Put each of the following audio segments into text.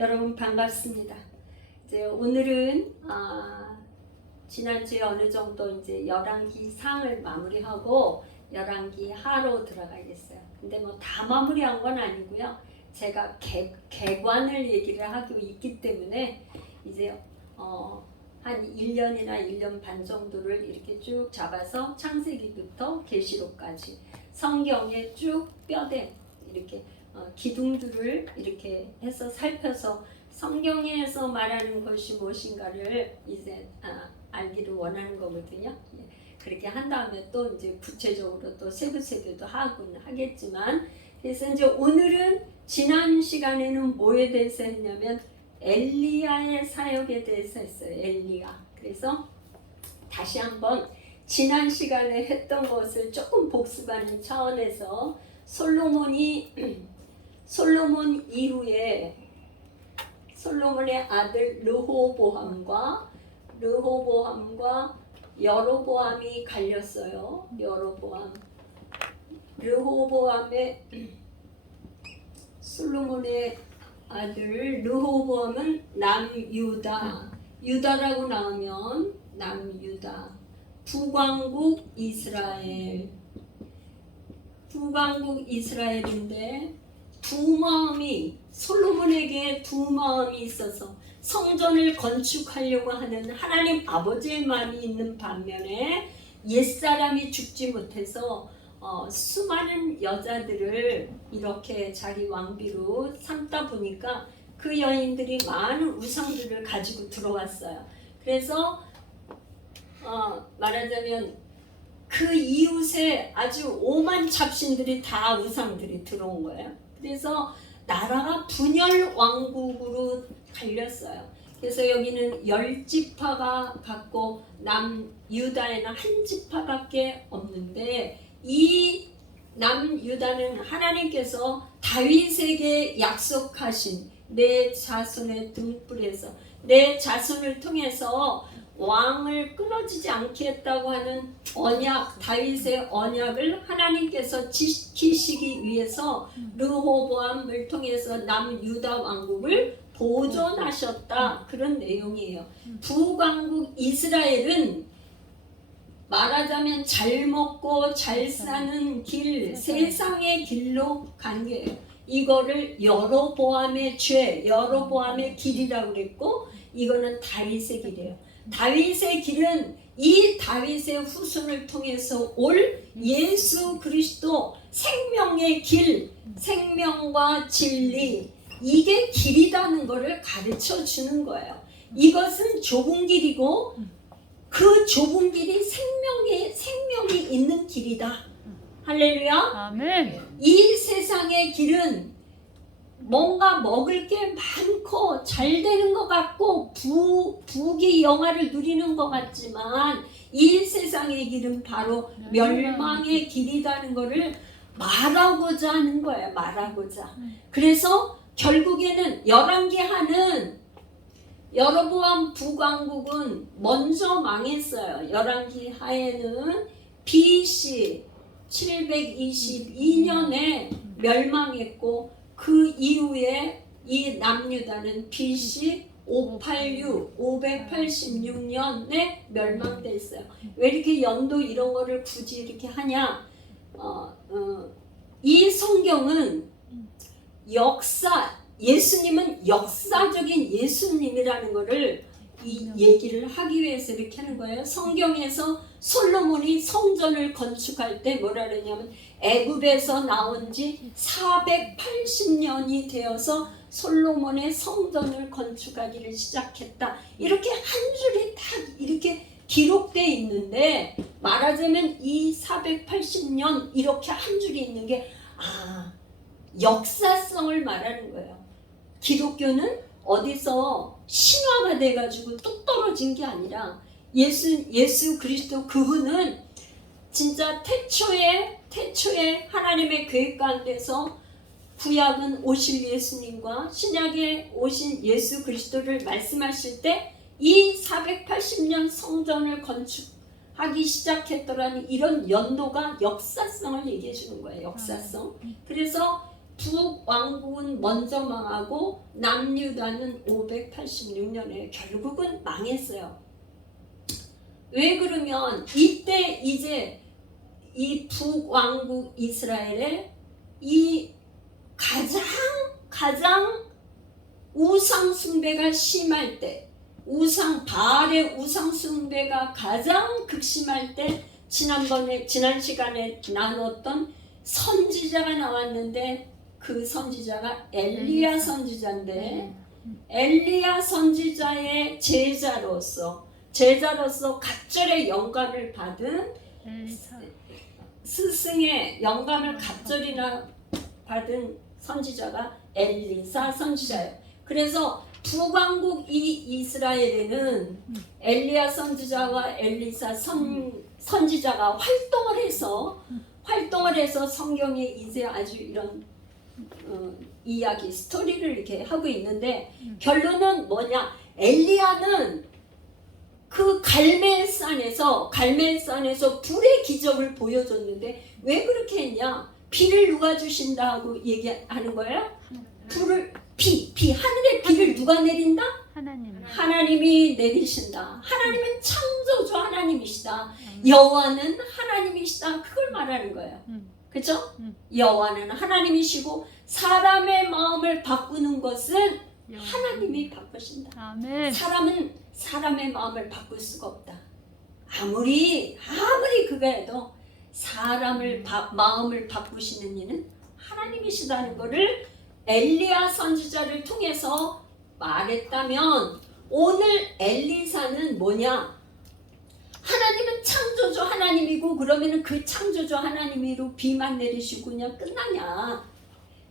여러분 반갑습니다. 이제 오늘은 지난주에 어느 정도 이제 열왕기 상을 마무리하고 열왕기 하로 들어가겠어요. 근데 뭐 다 마무리한 건 아니고요. 제가 개관을 얘기를 하고 있기 때문에 이제 한 1년이나 1년 반 정도를 이렇게 쭉 잡아서 창세기부터 계시록까지 성경에 쭉 뼈대 이렇게 기둥들을 이렇게 해서 살펴서 성경에서 말하는 것이 무엇인가를 이제 알기를 원하는 거거든요. 그렇게 한 다음에 또 이제 구체적으로 또 세부세부도 하겠지만, 그래서 이제 오늘은 지난 시간에는 뭐에 대해서 했냐면 엘리야의 사역에 대해서 했어요. 엘리야. 그래서 다시 한번 지난 시간에 했던 것을 조금 복습하는 차원에서 솔로몬 이후에 솔로몬의 아들 르호보암과 여로보암이 갈렸어요. 솔로몬의 아들 르호보암은 유다라고 나오면 남유다, 북왕국 이스라엘인데 솔로몬에게 두 마음이 있어서 성전을 건축하려고 하는 하나님 아버지의 마음이 있는 반면에 옛사람이 죽지 못해서 수많은 여자들을 이렇게 자기 왕비로 삼다 보니까 그 여인들이 많은 우상들을 가지고 들어왔어요. 그래서 말하자면 그 이웃에 아주 오만 잡신들이 다 우상들이 들어온 거예요. 그래서 나라가 분열 왕국으로 갈렸어요. 그래서 여기는 10지파가 갖고 남유다에는 한 지파밖에 없는데, 이 남유다는 하나님께서 다윗에게 약속하신 내 자손의 등불에서 내 자손을 통해서 왕을 끊어지지 않겠다고 하는 언약, 다윗의 언약을 하나님께서 지키시기 위해서 르호보암을 통해서 남유다 왕국을 보존하셨다, 그런 내용이에요. 북왕국 이스라엘은 말하자면 잘 먹고 잘 사는 길, 세상의 길로 간 거예요. 이거를 여로보암의 길이라고 그랬고, 이거는 다윗의 길이에요. 다윗의 길은 이 다윗의 후손을 통해서 올 예수 그리스도 생명의 길, 생명과 진리, 이게 길이라는 것을 가르쳐 주는 거예요. 이것은 좁은 길이고 그 좁은 길이 생명이 있는 길이다. 할렐루야. 아멘. 이 세상의 길은 뭔가 먹을 게 많고 잘 되는 것 같고 부귀 영화를 누리는 것 같지만, 이 세상의 길은 바로 멸망의 길이라는 것을 말하고자 하는 거예요. 그래서 결국에는 열왕기 하는 여로보암 북왕국은 먼저 망했어요. 열왕기 하에는 BC 722년에 멸망했고, 그 이후에 이 남유다는 BC 586년에 멸망됐어요. 왜 이렇게 연도 이런 거를 굳이 이렇게 하냐? 이 성경은 예수님은 역사적인 예수님이라는 것을 이 얘기를 하기 위해서 이렇게 하는 거예요. 성경에서 솔로몬이 성전을 건축할 때 뭐라 그러냐면, 애굽에서 나온 지 480년이 되어서 솔로몬의 성전을 건축하기를 시작했다, 이렇게 한 줄이 딱 이렇게 기록되어 있는데, 말하자면 이 480년 이렇게 한 줄이 있는 게 역사성을 말하는 거예요. 기독교는 어디서 신화가 돼가지고 뚝 떨어진 게 아니라 예수 그리스도 그분은 진짜 태초에 하나님의 계획 가운데서 구약은 오실 예수님과 신약에 오신 예수 그리스도를 말씀하실 때 이 480년 성전을 건축하기 시작했더라는 이런 연도가 역사성을 얘기해 주는 거예요. 역사성. 그래서 북왕국은 먼저 망하고 남유다는 586년에 결국은 망했어요. 왜 그러면 이때 이제 이 북왕국 이스라엘의 이 가장 우상 숭배가 심할 때, 바알의 우상 숭배가 가장 극심할 때 지난 시간에 나눴던 선지자가 나왔는데 그 선지자가 엘리야 선지자인데 엘리야 선지자의 제자로서 갑절의 영감을 받은 스승의 영감을 갑절이나 받은 선지자가 엘리사 선지자예요. 그래서 북왕국 이스라엘에는 엘리야 선지자와 엘리사 선지자가 활동을 해서 성경에 이제 아주 이런 이야기 스토리를 이렇게 하고 있는데 결론은 뭐냐? 엘리야는 그 갈멜산에서 불의 기적을 보여줬는데 왜 그렇게 했냐? 비를 누가 주신다고 얘기하는 거예요? 하늘의 비를 누가 내린다? 하나님이 내리신다. 하나님은 창조주 하나님이시다. 여호와는 하나님이시다. 그걸 말하는 거예요. 그렇죠? 여호와는 하나님이시고 사람의 마음을 바꾸는 것은 하나님이 바꾸신다. 아멘. 사람은 사람의 마음을 바꿀 수가 없다. 아무리 그거 해도 사람을 마음을 바꾸시는 이는 하나님이시다는 것을 엘리야 선지자를 통해서 말했다면 오늘 엘리사는 뭐냐? 하나님은 창조주 하나님이고 그러면은 그 창조주 하나님으로 비만 내리시고 그냥 끝나냐?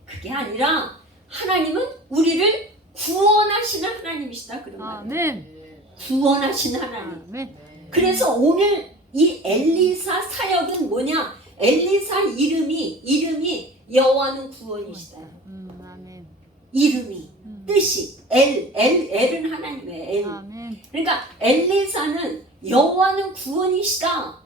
그게 아니라 하나님은 우리를 구원하시는 하나님이시다. 그런 말이에요. 아멘. 구원하시는 하나님. 아멘. 그래서 오늘 이 엘리사 사역은 뭐냐? 엘리사 이름이 여호와는 구원이시다. 아멘. 이름이 뜻이 엘은 하나님이에요. 엘. 아멘. 그러니까 엘리사는 여호와는 구원이시다.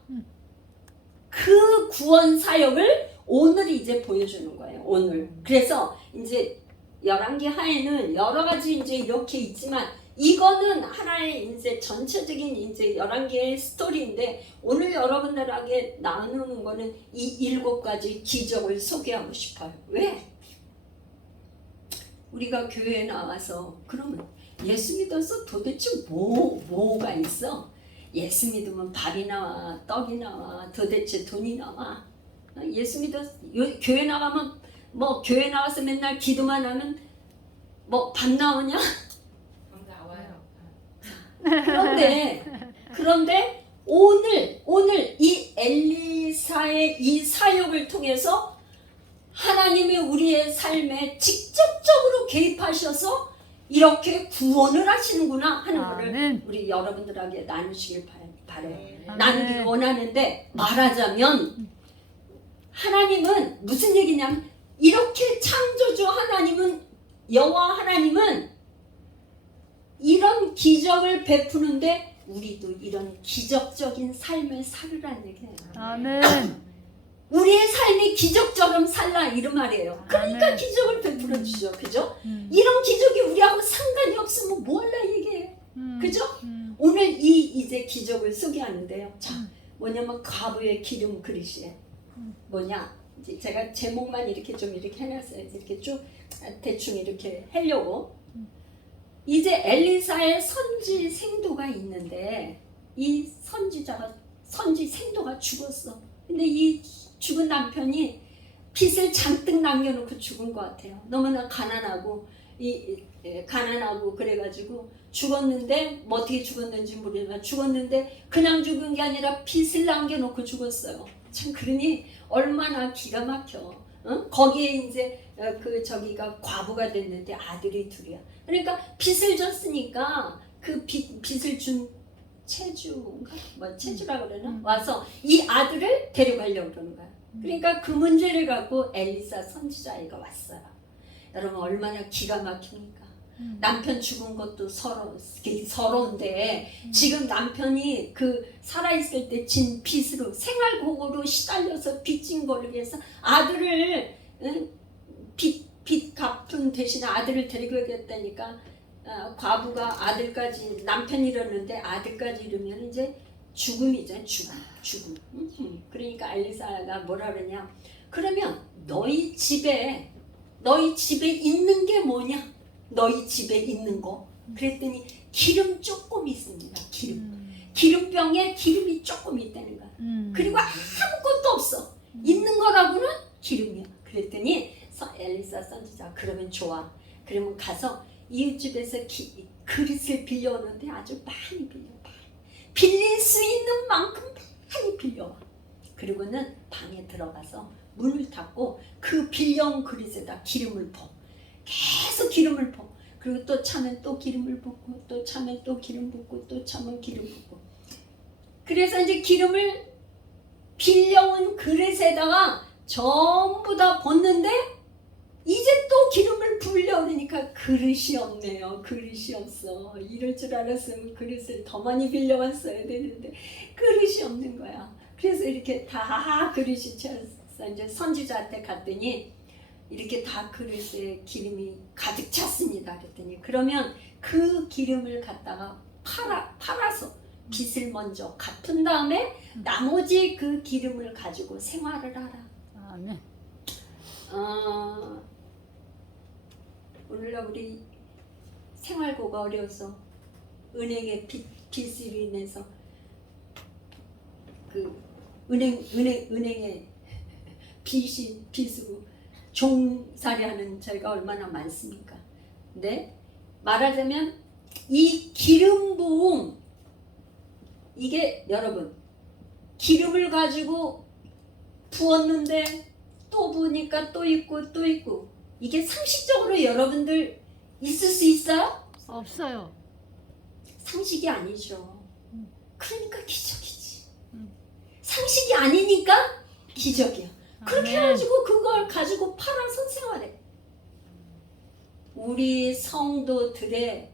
그 구원 사역을 오늘 이제 보여주는 거예요. 오늘. 그래서 이제 열왕기 하에는 여러 가지 이제 이렇게 있지만 이거는 하나의 이제 전체적인 이제 열왕기의 스토리인데 오늘 여러분들에게 나누는 거는 이 7가지 기적을 소개하고 싶어요. 왜? 우리가 교회에 나와서 그러면 예수 믿어서 도대체 뭐가 있어? 예수 믿으면 밥이 나와, 떡이 나와, 도대체 돈이 나와. 예수 믿어서 교회 나가면 뭐 교회 나와서 맨날 기도만 하면 뭐 밥 나오냐? 그런데 오늘 이 엘리사의 이 사역을 통해서 하나님이 우리의 삶에 직접적으로 개입하셔서 이렇게 구원을 하시는구나 하는 것을 우리 여러분들에게 나누시길 바래요. 나누길 원하는데 말하자면 하나님은 무슨 얘기냐면 이렇게 창조주 하나님은 여호와 하나님은 이런 기적을 베푸는데 우리도 이런 기적적인 삶을 살으라는 얘기예요. 아멘. 우리의 삶이 기적처럼 살라 이런 말이에요. 그러니까 아멘. 기적을 베풀어 주죠. 그죠? 이런 기적이 우리하고 상관이 없으면 뭐 할라 얘기해요. 그죠? 오늘 이제 기적을 소개하는데요. 자, 뭐냐면 과부의 기름 그릇이에요. 뭐냐? 이제 제가 제목만 이렇게 좀 이렇게 해놨어요. 이렇게 쭉 대충 이렇게 하려고. 이제 엘리사의 선지 생도가 있는데 이 선지 생도가 죽었어. 근데 이 죽은 남편이 빚을 잔뜩 남겨놓고 죽은 것 같아요. 너무나 가난하고 그래가지고 죽었는데 뭐 어떻게 죽었는지 모르지만 죽었는데 그냥 죽은 게 아니라 빚을 남겨놓고 죽었어요. 참 그러니 얼마나 기가 막혀. 거기에 이제 저기가 과부가 됐는데 아들이 둘이야. 그러니까 빚을 졌으니까 그 빚을 준 체주인가? 뭐 체주라 그러나? 와서 이 아들을 데려가려고 그러는 거야. 그러니까 그 문제를 갖고 엘리사 선지자애가 왔어요. 여러분 얼마나 기가 막힙니까? 남편 죽은 것도 서러운데 지금 남편이 그 살아있을 때 진 빚으로 생활고고로 시달려서 빚진 걸로 해서 아들을 빚 갚은 대신에 아들을 데리고 오겠다니까 과부가 아들까지 남편 잃었는데 아들까지 잃으면 이제 죽음이죠. 죽음. 그러니까 엘리사가 뭐라 그러냐? 그러면 너희 집에 있는 게 뭐냐? 너희 집에 있는 거. 그랬더니 기름 조금 있습니다. 기름병에 기름이 조금 있다는 거야. 그리고 아무것도 없어. 있는 거라고는 기름이야. 그랬더니 엘리사 선지자 그러면 좋아. 그러면 가서 이웃집에서 그릇을 빌려오는데 아주 많이 빌려. 빌릴 수 있는 만큼 많이 빌려와. 그리고는 방에 들어가서 문을 닫고 그 빌려온 그릇에다 기름을 부어. 계속 기름을 부어. 그리고 또 차면 또 기름을 붓고 또 차면 또 기름 붓고 또 차면 기름 붓고. 그래서 이제 기름을 빌려온 그릇에다가 전부 다 붓는데 이제 또 기름을 부으려고 그러니까 그릇이 없네요. 그릇이 없어. 이럴 줄 알았으면 그릇을 더 많이 빌려왔어야 되는데 그릇이 없는 거야. 그래서 이렇게 다 그릇이 채웠어. 이제 선지자한테 갔더니 이렇게 다 그릇에 기름이 가득 찼습니다. 그랬더니 그러면 그 기름을 갖다가 팔아서 빚을 먼저 갚은 다음에 나머지 그 기름을 가지고 생활을 하라. 아멘. 오늘날 우리 생활고가 어려워서 은행의 빚으로 인해서 그 은행의 빚으로 종살이하는 저희가 얼마나 많습니까? 근데 말하자면 이 기름 부음 이게 여러분 기름을 가지고 부었는데 또 부으니까 또 있고 또 있고 이게 상식적으로 여러분들 있을 수 있어요? 없어요. 상식이 아니죠. 그러니까 기적이지. 상식이 아니니까 기적이야. 그렇게 아멘. 해가지고 그걸 가지고 팔아서 생활해. 우리 성도들의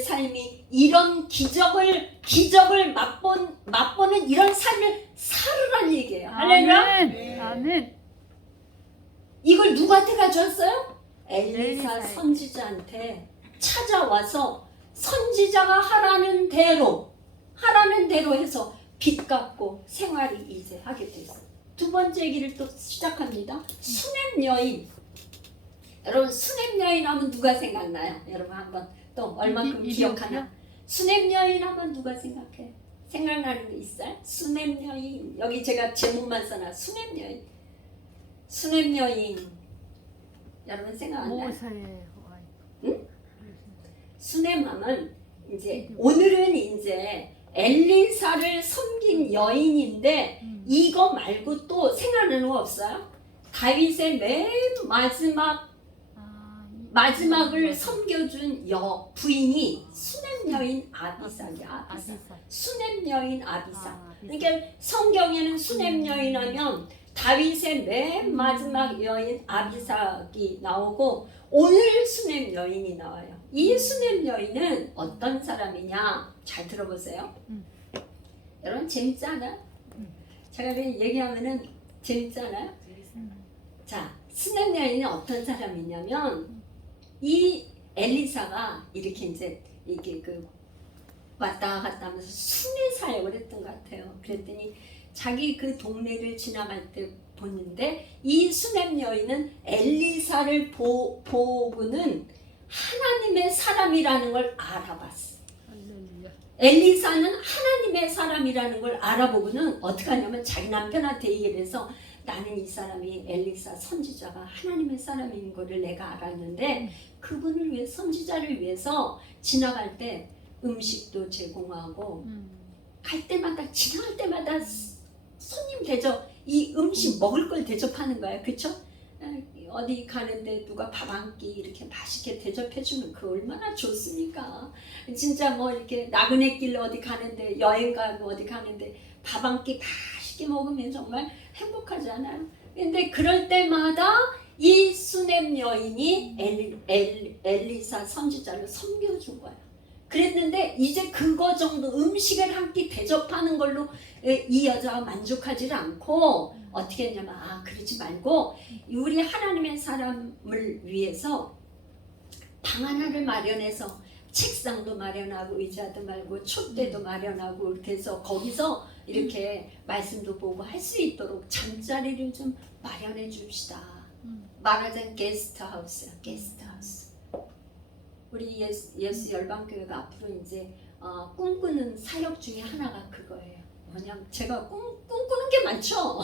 삶이 이런 기적을 맛보는 이런 삶을 살으란 얘기예요. 할렐루야. 아멘. 아멘. 이걸 누구한테 가져왔어요? 엘리사 엘리사에게. 선지자한테 찾아와서 선지자가 하라는 대로 해서 빚 갚고 생활이 이제 하게 됐어요. 두 번째 얘기를 또 시작합니다. 수냄 여인. 여러분 수냄 여인 하면 누가 생각나요? 여러분 한번 또 얼마큼 기억하나? 수냄 여인 하면 누가 생각해? 생각나는 게 있어요? 수냄 여인. 여기 제가 제목만 써놔. 수냄 여인. 수냄 여인. 여러분 생각 안 나요? 모세의 응? 수냄하면 이제 오늘은 이제 엘리사를 섬긴 여인인데 이거 말고 또 생각나는 거 없어요? 다윗의 맨 마지막을 섬겨준 부인이 수냄 여인 아비사야. 수냄 여인 아비사. 그러니까 성경에는 수냄 여인 하면 다윗의 맨 마지막 여인 아비삭이 나오고 오늘 수냄 여인이 나와요. 이 수냄 여인은 어떤 사람이냐? 잘 들어보세요. 여러분 재밌지 않아요? 제가 얘기하면은 재밌지 않아요? 자, 수냄 여인은 어떤 사람이냐면 이 엘리사가 이렇게 이제 이게 왔다 갔다 하면서 순회 사역을 했던 것 같아요. 그랬더니 자기 그 동네를 지나갈 때 보는데 이 수냄 여인은 엘리사를 보고는 하나님의 사람이라는 걸 알아봤어. 엘리사는 하나님의 사람이라는 걸 알아보고는 어떻게 하냐면 자기 남편한테 얘기를 해서 나는 이 사람이 엘리사 선지자가 하나님의 사람인 거를 내가 알았는데 그분을 위해 선지자를 위해서 지나갈 때 음식도 제공하고 갈 때마다 지나갈 때마다 손님 대접 이 음식 먹을 걸 대접하는 거야. 그쵸? 어디 가는데 누가 밥 한 끼 이렇게 맛있게 대접해주면 그 얼마나 좋습니까? 진짜 뭐 이렇게 나그네 길 어디 가는데 여행 가고 어디 가는데 밥 한 끼 맛있게 먹으면 정말 행복하지 않아요? 근데 그럴 때마다 이 수냄 여인이 엘리사 선지자를 섬겨준 거야. 그랬는데 이제 그거 정도 음식을 한 끼 대접하는 걸로 이 여자가 만족하지 않고 어떻게 했냐면 그러지 말고 우리 하나님의 사람을 위해서 방 하나를 마련해서 책상도 마련하고 의자도 말고 촛대도 마련하고 이렇게 해서 거기서 이렇게 말씀도 보고 할 수 있도록 잠자리를 좀 마련해 줍시다. 말하자면 게스트하우스야, 게스트하우스. 우리 예수 열방교회가 앞으로 이제 꿈꾸는 사역 중에 하나가 그거예요. 뭐냐면 제가 꿈꾸는 게 많죠.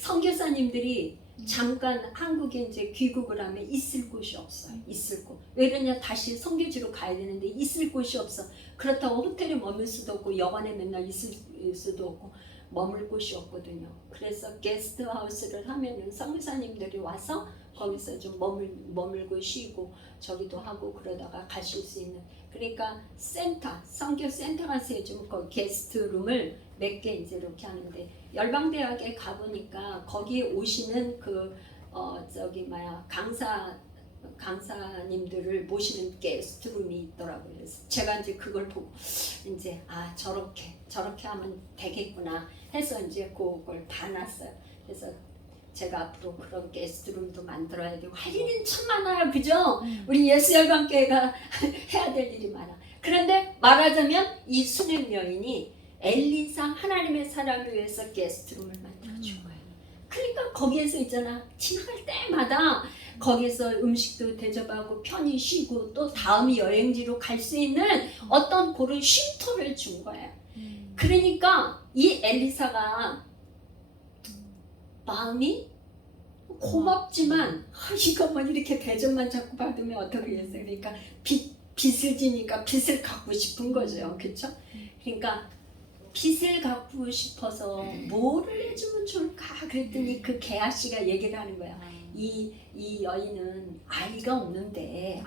선교사님들이 잠깐 한국에 이제 귀국을 하면 있을 곳이 없어요. 있을 곳. 왜 그러냐, 다시 선교지로 가야 되는데 있을 곳이 없어. 그렇다고 호텔에 머물 수도 없고 여관에 맨날 있을 수도 없고 머물 곳이 없거든요. 그래서 게스트하우스를 하면은 선교사님들이 와서 거기서 좀 머물고 쉬고 저기도 하고 그러다가 가실 수 있는, 그러니까 센터, 선교 센터 가서 요즘 그 게스트룸을 몇 개 이제 이렇게 하는데, 열방대학에 가보니까 거기에 오시는 강사님들을 모시는 게스트룸이 있더라고요. 그래서 제가 이제 그걸 보고 이제 저렇게 하면 되겠구나 해서 이제 그걸 봐놨어요. 그래서 제가 앞으로 그런 게스트룸도 만들어야 되고 할 일은 참 많아요, 그죠? 우리 예수열방교회가 해야 될 일이 많아. 그런데 말하자면 이 수냄 여인이 엘리사 하나님의 사람을 위해서 게스트룸을 만들어준 거예요. 그러니까 거기에서 있잖아, 지나갈 때마다 거기서 음식도 대접하고 편히 쉬고 또 다음 여행지로 갈 수 있는 어떤 그런 쉼터를 준 거예요. 그러니까 이 엘리사가 마음이 고맙지만 이것만 이렇게 대접만 자꾸 받으면 어떡하겠어요. 그러니까 빚을 지니까 빚을 갚고 싶은 거죠. 그렇죠? 그러니까 빚을 갚고 싶어서 뭐를 해주면 좋을까 그랬더니 그 게하씨가 얘기를 하는 거야. 이 여인은 아이가 없는데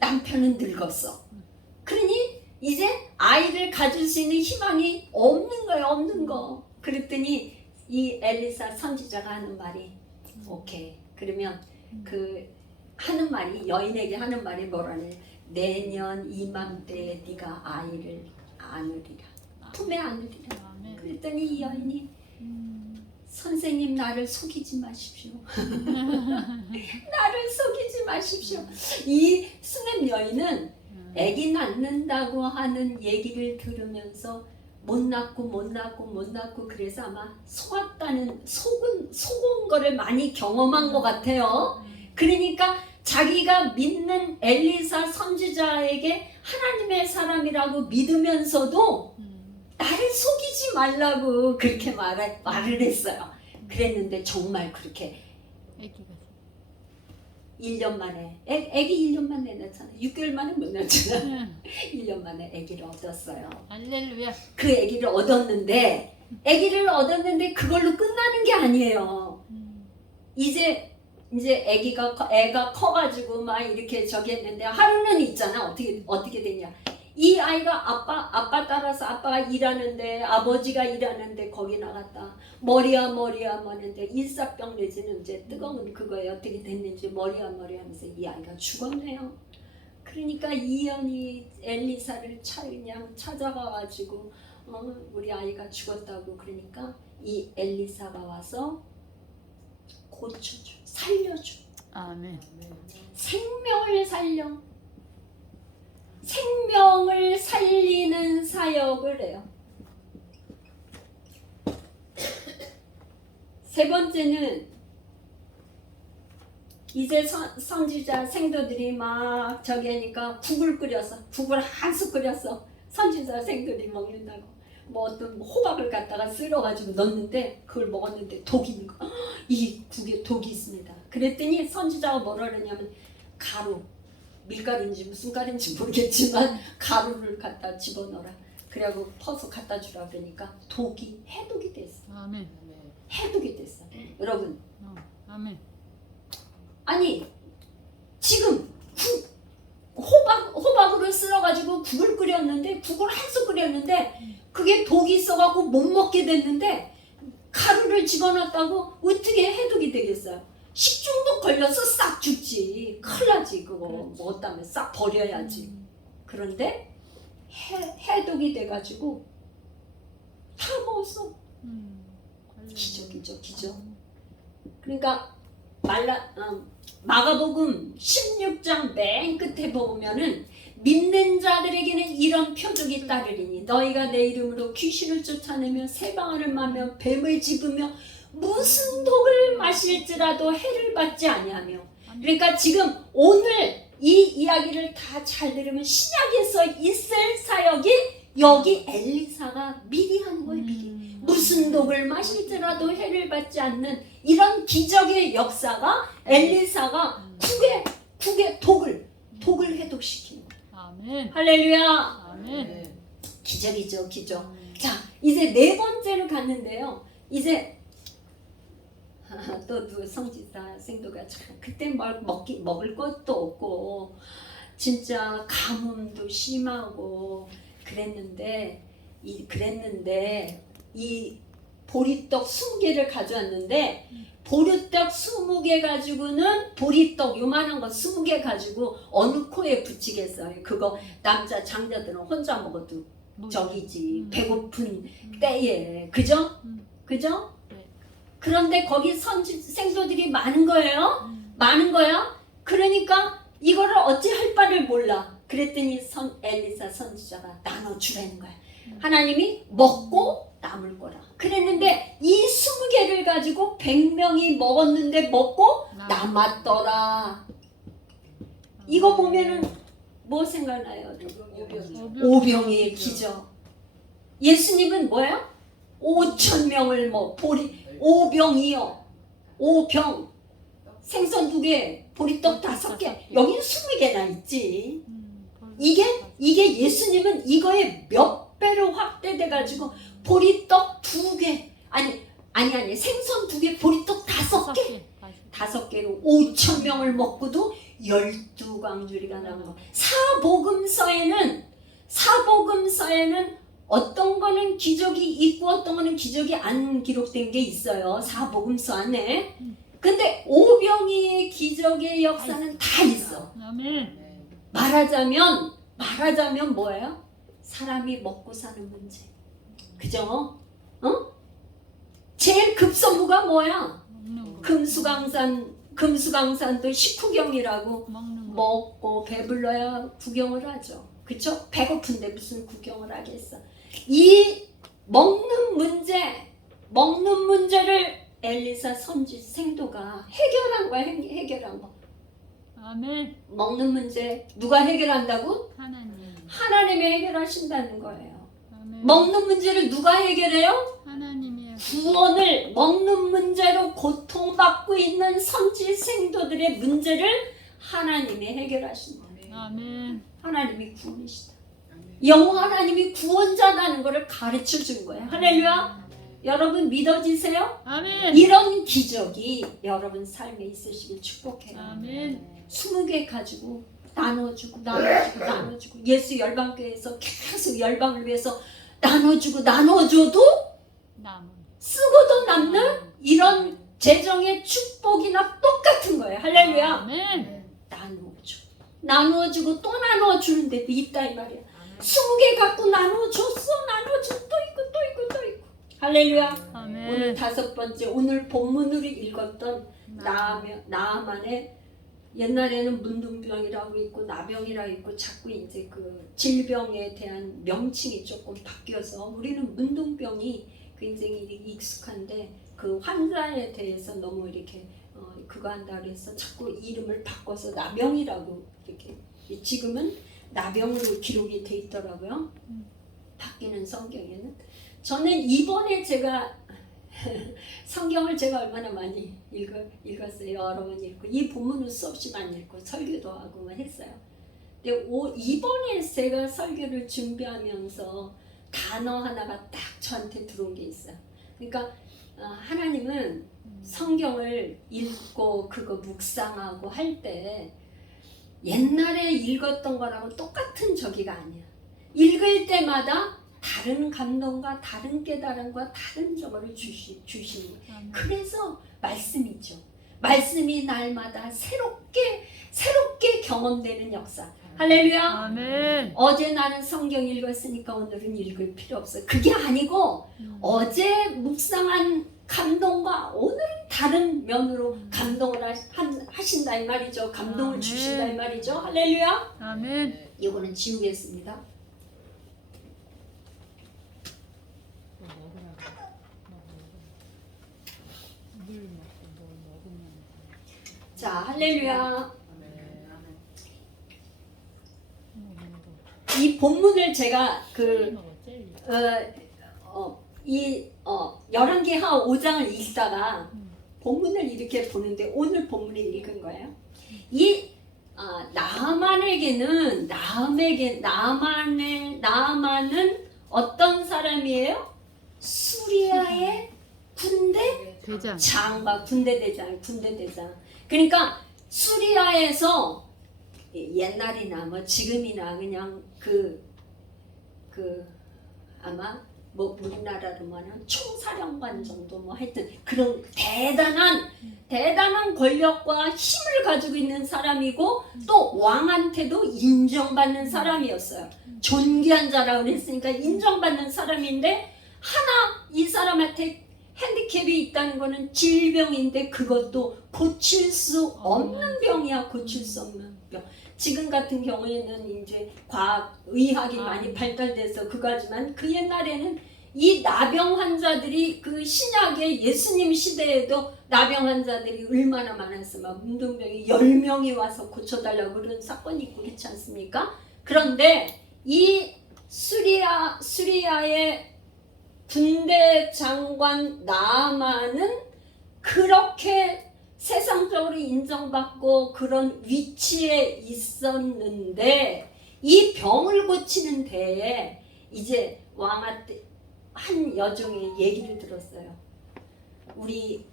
남편은 늙었어. 그러니 이제 아이를 가질 수 있는 희망이 없는 거야, 없는 거. 그랬더니 이 엘리사 선지자가 하는 말이 오케이. 그러면 그 하는 말이, 여인에게 하는 말이 뭐라네? 내년 이맘때에 네가 아이를 안으리라. 품에 안으리라. 그랬더니 이 여인이 선생님 나를 속이지 마십시오. 나를 속이지 마십시오. 이 수냄 여인은 아기 낳는다고 하는 얘기를 들으면서 못 낳고 그래서 아마 속은 거를 많이 경험한 것 같아요. 그러니까 자기가 믿는 엘리사 선지자에게 하나님의 사람이라고 믿으면서도 나를 속이지 말라고 그렇게 말을 했어요. 그랬는데 정말 그렇게 1년 만에 애기 1년 만에 낳잖아. 6개월 만에 못 낳잖아. 1년 만에 애기를 얻었어요. 할렐루야. 그 애기를 얻었는데 그걸로 끝나는 게 아니에요. 이제 애가 커가지고 막 이렇게 저기 했는데 하루는 있잖아. 어떻게 됐냐? 이 아이가 아빠 따라서 아빠가 일하는데 아버지가 일하는데 거기 나갔다. 머리야 하는데 일사병 내지는 이제 뜨거운 그거에 어떻게 됐는지 머리야 하면서 이 아이가 죽었네요. 그러니까 이연이 엘리사를 그냥 찾아가가지고 우리 아이가 죽었다고. 그러니까 이 엘리사가 와서 고쳐줘, 살려줘. 아멘. 생명을 살리는 사역을 해요. 세 번째는 이제 선지자 생도들이 막 저기 하니까 국을 한 술 끓였어. 선지자 생도들이 먹는다고. 뭐 어떤 호박을 갖다가 쓸어가지고 넣었는데 그걸 먹었는데 독이 있는 거. 이 국에 독이 있습니다. 그랬더니 선지자가 뭐라 그러냐면 가루, 밀가루인지 무슨 가루인지 모르겠지만 가루를 갖다 집어넣어라. 그래갖고 퍼서 갖다 주라 그러니까 해독이 됐어. 아멘. 해독이 됐어. 여러분. 아멘. 아니 지금 호박으로 쓸어가지고 국을 끓였는데 국을 한 술 끓였는데 그게 독이 있어갖고 못 먹게 됐는데 가루를 집어넣었다고 어떻게 해독이 되겠어요? 식중독 걸려서 싹 죽지. 큰일 나지 그거. 먹었다면 싹 버려야지. 그런데 해독이 돼가지고 다 먹었어. 기적이죠, 기적. 그러니까 마가복음 16장 맨 끝에 보면은 믿는 자들에게는 이런 표적이 따르리니 너희가 내 이름으로 귀신을 쫓아내며 새방울을 마며 뱀을 집으며 무슨 독을 마실지라도 해를 받지 아니하며. 그러니까 지금 오늘 이 이야기를 다 잘 들으면 신약에서 있을 사역이 여기 엘리사가 미리 한 거예요. 미리. 무슨 독을 마실지라도 해를 받지 않는 이런 기적의 역사가 엘리사가 국의 독을 해독시키는 거예요. 아멘. 할렐루야. 아멘. 기적이죠, 기적. 자, 이제 네 번째로 갔는데요. 이제 또 누구 성지사 생도가 참 그때 먹을 것도 없고 진짜 가뭄도 심하고 그랬는데 이 보리떡 20개를 가져왔는데 보리떡 20개 가지고는 보리떡 요만한 거 20개 가지고 어느 코에 붙이겠어요. 그거 남자 장자들은 혼자 먹어도 저기지 배고픈 때에 그죠? 그죠? 네. 그런데 거기 생도들이 많은 거예요. 많은 거야. 그러니까 이거를 어찌 할 바를 몰라. 그랬더니 엘리사 선지자가 나눠주라는 거야. 하나님이 먹고 남을 거라. 그랬는데 이 20개를 가지고 100명이 먹었는데 먹고 남았더라. 이거 보면은 뭐 생각나요? 오병이의 기적. 예수님은 뭐야? 5,000명을 오병이요. 5병. 생선 2개, 보리떡 5개. 여긴 20개나 있지. 이게 예수님은 이거에 몇 배로 확대돼 가지고 보리떡 2개. 아니 생선 2개, 보리떡 5개. 5개로 5,000명을 먹고도 12광주리가 나온 거. 사복음서에는 어떤 거는 기적이 있고 어떤 거는 기적이 안 기록된 게 있어요. 사복음서 안에. 근데 오병이의 기적의 역사는 다 있어. 말하자면 뭐예요? 사람이 먹고 사는 문제. 그죠? 제일 급선무가 뭐야? 금수강산도 식후경이라고 먹고 배불러야 구경을 하죠. 그쵸? 배고픈데 무슨 구경을 하겠어. 이 먹는 문제를 엘리사 선지 생도가 해결한 거야. 해결한 거. 아멘. 먹는 문제 누가 해결한다고? 하나님이 해결하신다는 거예요. 아멘. 먹는 문제를 누가 해결해요? 하나님이요. 구원을 먹는 문제로 고통받고 있는 선지 생도들의 문제를 하나님이 해결하신다. 아멘. 하나님이 구원이시다. 영원 하나님이 구원자라는 것을 가르쳐 준 거예요. 할렐루야. 여러분 믿어지세요? 아멘. 이런 기적이 여러분 삶에 있으시길 축복해요. 아멘. 20개 가지고 나눠주고 예수 열방교회에서 계속 열방을 위해서 나눠줘도 쓰고도 남는 이런 재정의 축복이나 똑같은 거예요. 할렐루야. 아멘. 나누어주고 또 나누어주는 데도 있다 이 말이야. 20개 갖고 나누어줬어. 나누어주고 또 있고 할렐루야. 아멘. 오늘 5번째 오늘 본문으로 읽었던 나아만의 옛날에는 문둥병이라고 있고 나병이라고 있고 자꾸 이제 그 질병에 대한 명칭이 조금 바뀌어서 우리는 문둥병이 굉장히 익숙한데 그 환자에 대해서 너무 이렇게 그거 한다 그래서 자꾸 이름을 바꿔서 나병이라고 이렇게 지금은 나병으로 기록이 돼 있더라고요. 바뀌는 성경에는. 저는 이번에 제가 성경을 제가 얼마나 많이 읽었어요. 여러 번 읽고 이 본문을 수없이 많이 읽고 설교도 하고 했어요. 근데 이번에 제가 설교를 준비하면서 단어 하나가 딱 저한테 들어온 게 있어요. 그러니까 하나님은 성경을 읽고 그거 묵상하고 할 때 옛날에 읽었던 거라고 똑같은 저기가 아니야. 읽을 때마다 다른 감동과 다른 깨달음과 다른 저거를 주시는 거예요. 그래서 말씀이죠. 말씀이 날마다 새롭게 경험되는 역사. 할렐루야. 아멘. 어제 나는 성경 읽었으니까 오늘은 읽을 필요 없어. 그게 아니고 어제 묵상한 감동과 오늘은 다른 면으로 감동을 하신다 이 말이죠. 감동을 아멘. 주신다 이 말이죠. 할렐루야. 아멘. 이거는 지우겠습니다. 자, 할렐루야. 이 본문을 제가 열왕기하 5장을 읽다가 본문을 이렇게 보는데 오늘 본문을 읽은 거예요. 이 나아만은 어떤 사람이에요? 수리아의 군대 대장. 장과 군대 대장. 그러니까 수리아에서 옛날이나 뭐 지금이나 그냥 아마 뭐 우리나라로 말하면 총사령관 정도 뭐 하여튼 그런 대단한 권력과 힘을 가지고 있는 사람이고 또 왕한테도 인정받는 사람이었어요. 존귀한 자라고 그랬으니까 인정받는 사람인데 하나 이 사람한테 핸디캡이 있다는 거는 질병인데 그것도 고칠 수 없는 병이야. 고칠 수 없는 병. 지금 같은 경우에는 이제 과학, 의학이 많이 발달돼서 그거지만 그 옛날에는 이 나병 환자들이 그 신약의 예수님 시대에도 나병 환자들이 얼마나 많았어. 막 문둥병이 10명이 와서 고쳐달라고 그런 사건이 있고 그렇지 않습니까? 그런데 이 수리아의 군대 장관 나아만은 그렇게 세상적으로 인정받고 그런 위치에 있었는데 이 병을 고치는 데에 이제 왕한테 한 여종의 얘기를 들었어요. 우리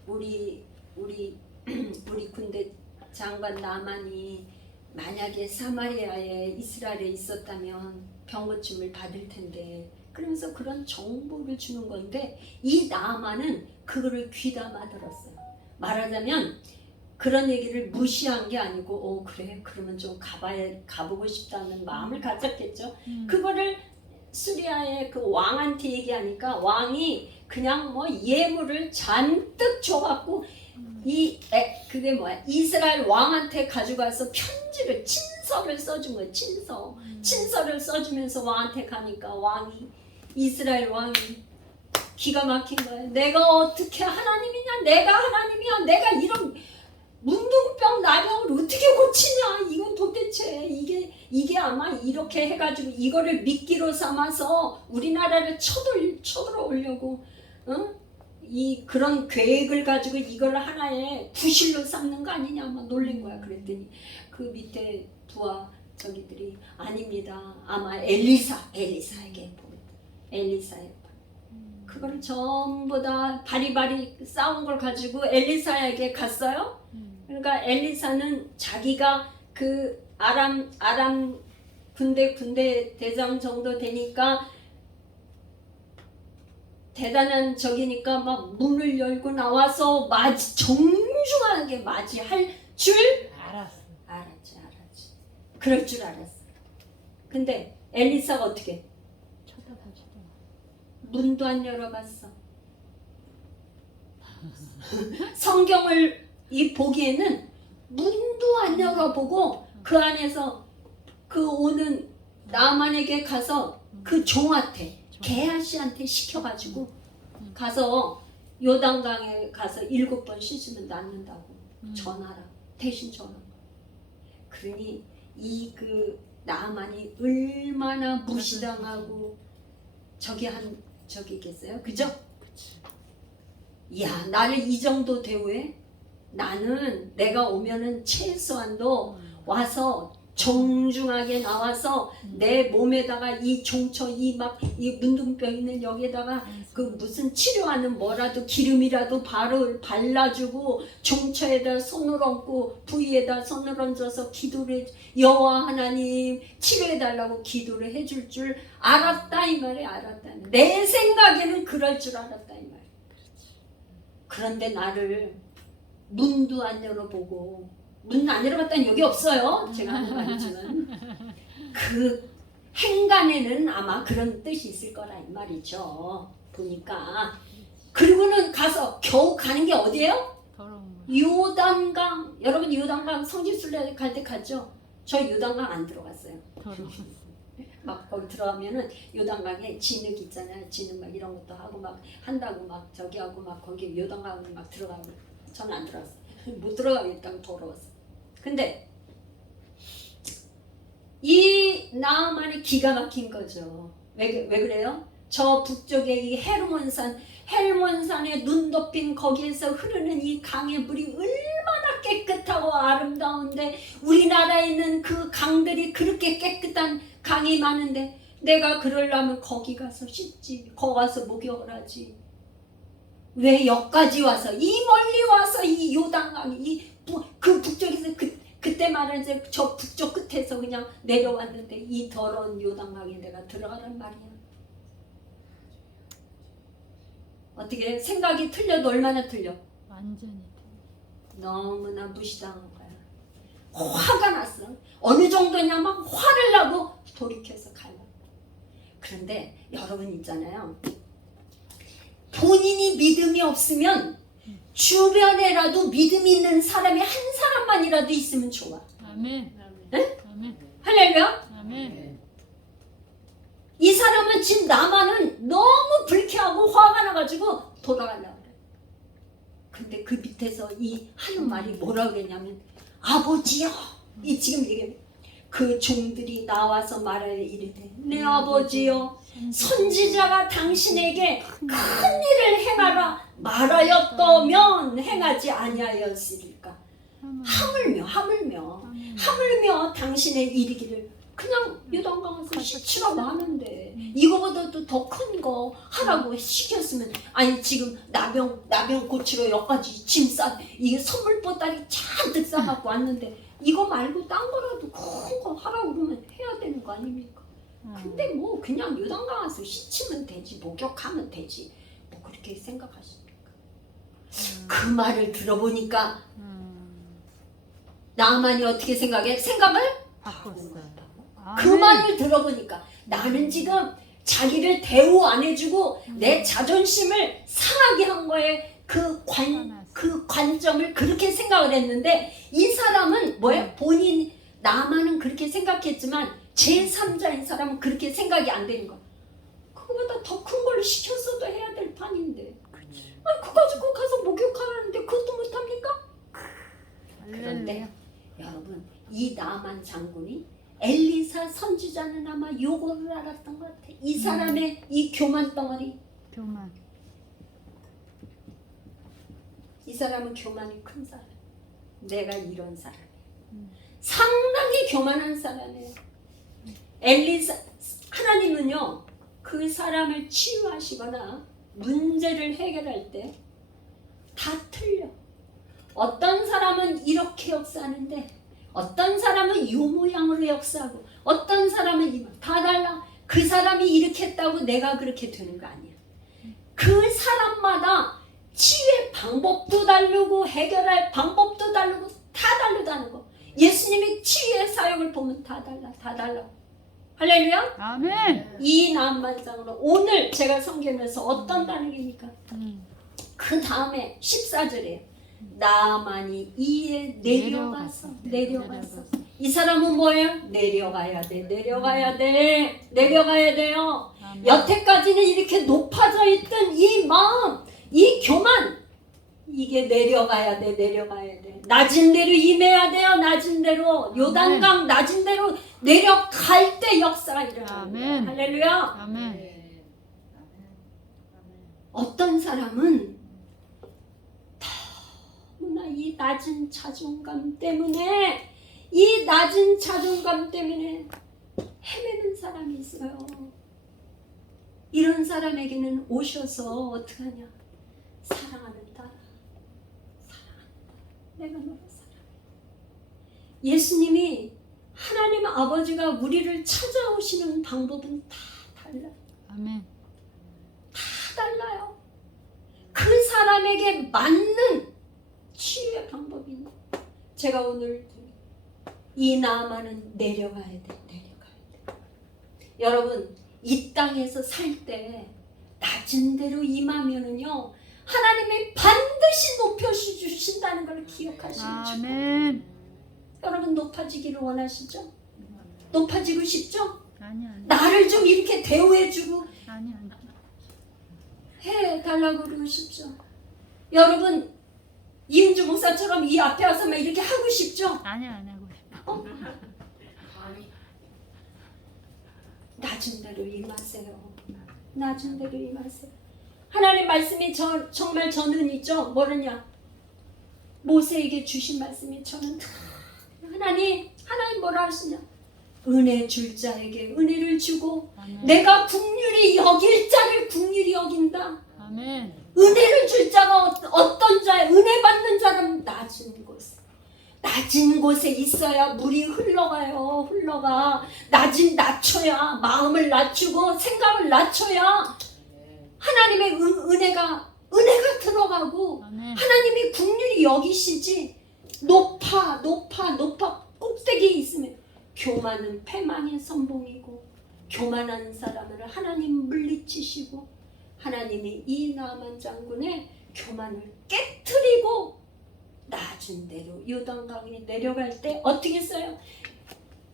군대 장관 나만이 만약에 사마리아에 이스라엘에 있었다면 병 고침을 받을 텐데 그러면서 그런 정보를 주는 건데 이 나아만은 그거를 귀담아 들었어요. 말하자면 그런 얘기를 무시한 게 아니고 그래 그러면 좀 가보고 싶다는 마음을 가졌겠죠. 그거를 수리아의 그 왕한테 얘기하니까 왕이 그냥 뭐 예물을 잔뜩 줘갖고 그게 뭐야 이스라엘 왕한테 가져가서 편지를 친서를 써준 거야. 친서를 써주면서 왕한테 가니까 이스라엘 왕이 기가 막힌 거야. 내가 어떻게 하나님이냐? 내가 하나님이야. 내가 이런 문둥병 나병을 어떻게 고치냐? 이건 도대체 이게 아마 이렇게 해가지고 이거를 미끼로 삼아서 우리나라를 쳐들어 오려고 그런 계획을 가지고 이걸 하나의 구실로 삼는 거 아니냐? 아마 놀린 거야. 그랬더니 그 밑에 부하 저기들이 아닙니다. 아마 엘리사에게 그걸 전부 다 바리바리 싸운 걸 가지고 엘리사에게 갔어요. 그러니까 엘리사는 자기가 그 아람 군대 대장 정도 되니까 대단한 적이니까 막 문을 열고 나와서 정중하게 맞이할 줄 알았지. 그럴 줄 알았어. 근데 엘리사가 어떻게? 문도 안 열어봤어. 성경을 보기에는 문도 안 열어보고 그 안에서 그 오는 나만에게 가서 그 종한테 게하시한테 시켜가지고 가서 요단강에 가서 7번 씻으면 낫는다고 전하라. 대신 전하. 그러니 그 나만이 얼마나 무시당하고 저기겠어요? 그죠? 야, 나를 이 정도 대우해? 나는 내가 오면은 최소한도 와서 정중하게 나와서 내 몸에다가 이 종처 이 문둥병 있는 여기에다가 그 무슨 치료하는 뭐라도 기름이라도 발라주고 종처에다 손을 얹고 부위에다 손을 얹어서 기도를 여호와 하나님 치료해달라고 기도를 해줄 줄 알았다 이 말이야. 알았다. 내 생각에는 그럴 줄 알았다 이 말이야. 그런데 나를 문도 안 열어보고 문 안 열어봤다는 여기 없어요. 제가 한 거 아니지만 그 행간에는 아마 그런 뜻이 있을 거라 이 말이죠. 보니까. 그리고는 가서 겨우 가는 게 어디예요? 더러운 거. 요단강. 여러분 요단강 성지순례 갈 때 갔죠? 저 요단강 안 들어갔어요. 더러운. 막 거기 들어가면은 요단강에 진흙 있잖아요. 진흙 막 이런 것도 하고 막 한다고 막 저기 하고 막 거기 요단강에 막 들어가고. 저는 안 들어갔어요. 못 들어가겠다고 더러웠어요. 근데 이 나아만이 기가 막힌 거죠. 왜 그래요? 저 북쪽에 이 헬몬산에 눈 덮인 거기에서 흐르는 이 강의 물이 얼마나 깨끗하고 아름다운데 우리나라에 있는 그 강들이 그렇게 깨끗한 강이 많은데 내가 그러려면 거기 가서 씻지. 거기 가서 목욕을 하지. 왜 여기까지 와서 이 멀리 와서 이 요단강이 그 북쪽에서 그때 말하는 저 북쪽 끝에서 그냥 내려왔는데 이 더러운 요단강에 내가 들어가란 말이야. 어떻게 생각이 틀려도 얼마나 틀려? 완전히. 너무나 무시당한 거야. 화가 났어. 어느 정도냐 막 화를 나고 돌이켜서 가요. 그런데 여러분 있잖아요. 본인이 믿음이 없으면 주변에라도 믿음 있는 사람이 한 사람만이라도 있으면 좋아. 아멘. 네? 아멘. 할렐루야. 아멘. 이 사람은 지금 나만은 너무 불쾌하고 화가 나가지고 돌아가려고 그래. 근데 그 밑에서 이 하는 말이 뭐라고 그랬냐면 아버지요. 이 지금 이게 그 종들이 나와서 말하여 이르되 내 아버지요 선지자가 당신에게 큰 일을 행하라 말하였더면 행하지 아니하였으리까. 하물며 당신의 이르기를 그냥 요단강에서 씻으라고 하는데 이거보다도 더 큰 거 하라고 시켰으면 아니 지금 나병 고치러 여기까지 짐 싸 이게 선물 보따리 잔뜩 싸갖고 왔는데 이거 말고 딴 거라도 큰 거 하라고 그러면 해야 되는 거 아닙니까? 근데 뭐 그냥 요단강 가서 씻으면 되지 목욕하면 되지 뭐 그렇게 생각하십니까? 그 말을 들어보니까 나만이 어떻게 생각해? 생각을 바꿨어요. 그 말을 들어보니까 나는 지금 자기를 대우 안 해주고 내 자존심을 상하게 한 거에 그 관점을 그렇게 생각을 했는데 이 사람은 뭐예요? 본인 나만은 그렇게 생각했지만 제3자인 사람은 그렇게 생각이 안 되는 거. 그거보다 더 큰 걸로 시켰어도 해야 될 판인데 아니 그거 가지고 가서 목욕하라는데 그것도 못합니까? 그런데 여러분 이 나만 장군이 엘리사 선지자는 아마 요거를 알았던 것 같아. 이 사람의 이 교만 덩어리. 교만. 이 사람은 교만이 큰 사람. 내가 이런 사람이야. 상당히 교만한 사람이에요. 엘리사 하나님은요 그 사람을 치유하시거나 문제를 해결할 때 다 틀려. 어떤 사람은 이렇게 역사하는데 어떤 사람은 이 모양으로 역사하고 어떤 사람은 다 달라. 그 사람이 이렇게 했다고 내가 그렇게 되는 거 아니야. 그 사람마다 치유의 방법도 다르고 해결할 방법도 다르고 다 다르다는 거. 예수님이 치유의 사역을 보면 다 달라. 할렐루야. 아멘. 이 나만장으로 오늘 제가 성경에서 어떤 단어입니까? 그 다음에 14절에 나만이 이에 내려가서 이 사람은 뭐예요? 내려가야 돼요. 아멘. 여태까지는 이렇게 높아져 있던 이 마음, 이 교만 이게 내려가야 돼. 낮은 데로 임해야 돼요. 낮은 데로 요단강 낮은 데로 내려갈 때 역사가 일어나는 거예요. 아멘. 할렐루야. 아멘. 어떤 사람은 너무나 이 낮은 자존감 때문에 헤매는 사람이 있어요. 이런 사람에게는 오셔서 어떡하냐? 사랑하는 딸아, 내가 너를 사랑해. 예수님이 하나님 아버지가 우리를 찾아오시는 방법은 다 달라요. 아멘. 다 달라요. 그 사람에게 맞는 치유의 방법이 있는. 제가 오늘 이 나만은 내려가야 돼. 여러분 이 땅에서 살 때 낮은 데로 임하면은요 하나님이 반드시 높여주신다는 걸 기억하시면 좋겠어요. 아멘. 여러분 높아지기를 원하시죠? 높아지고 싶죠? 아니 아니 나를 좀 이렇게 대우해주고 아니 아니. 해달라고 그러십시오. 여러분 이은주 목사처럼 이 앞에 와서 막 이렇게 하고 싶죠? 아니 안 하고 싶어. 낮은 대로 임하세요. 낮은 대로 임하세요. 하나님 말씀이 정말 저는 있죠. 뭐느냐? 모세에게 주신 말씀이 저는 다 하나님 뭐라 하시냐? 은혜 줄 자에게 은혜를 주고 아멘. 내가 국률이 여길 자를 국률이 여긴다. 아멘. 은혜를 줄 자가 어떤 자에 은혜 받는 자는 낮은 곳에 있어야 물이 흘러가요. 흘러가. 낮춰야 마음을 낮추고 생각을 낮춰야 하나님의 은혜가 들어가고 아멘. 하나님이 국률이 여기시지. 높아 꼭대기에 있으면 교만은 패망의 선봉이고 교만한 사람을 하나님 물리치시고 하나님이 이 나만 장군의 교만을 깨트리고 낮은 대로 요단강에 내려갈 때 어떻게 써요?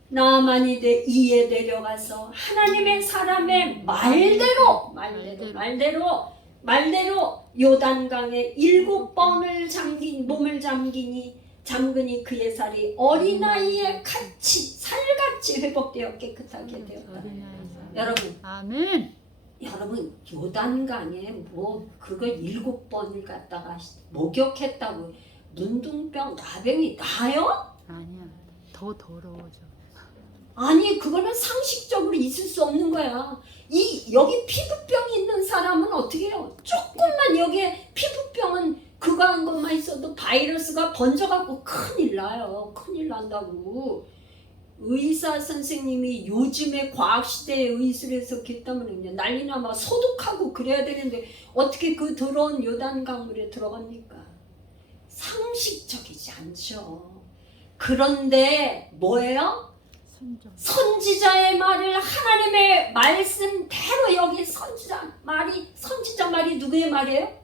나만이 이에 내려가서 하나님의 사람의 말대로 요단강에 7번을 몸을 잠그니 그의 살이 어린아이의 살같이 회복되어 깨끗하게 되었다. 여러분 아멘. 요단강에 그거 7번을 갖다가 목욕했다고 문둥병 나병이 나요? 아니야. 더 더러워져. 아니 그거는 상식적으로 있을 수 없는 거야. 여기 피부병이 있는 사람은 어떻게 해요? 조금만 여기에 피부병은 그거 한 것만 있어도 바이러스가 번져갖고 큰일 나요. 큰일 난다고. 의사 선생님이 요즘에 과학시대에 의술에서 겠다면 그냥 난리나 막 소독하고 그래야 되는데 어떻게 그 더러운 요단강물에 들어갑니까? 상식적이지 않죠. 그런데 뭐예요? 선지자의 말을 하나님의 말씀대로 여기 선지자 말이 누구의 말이에요?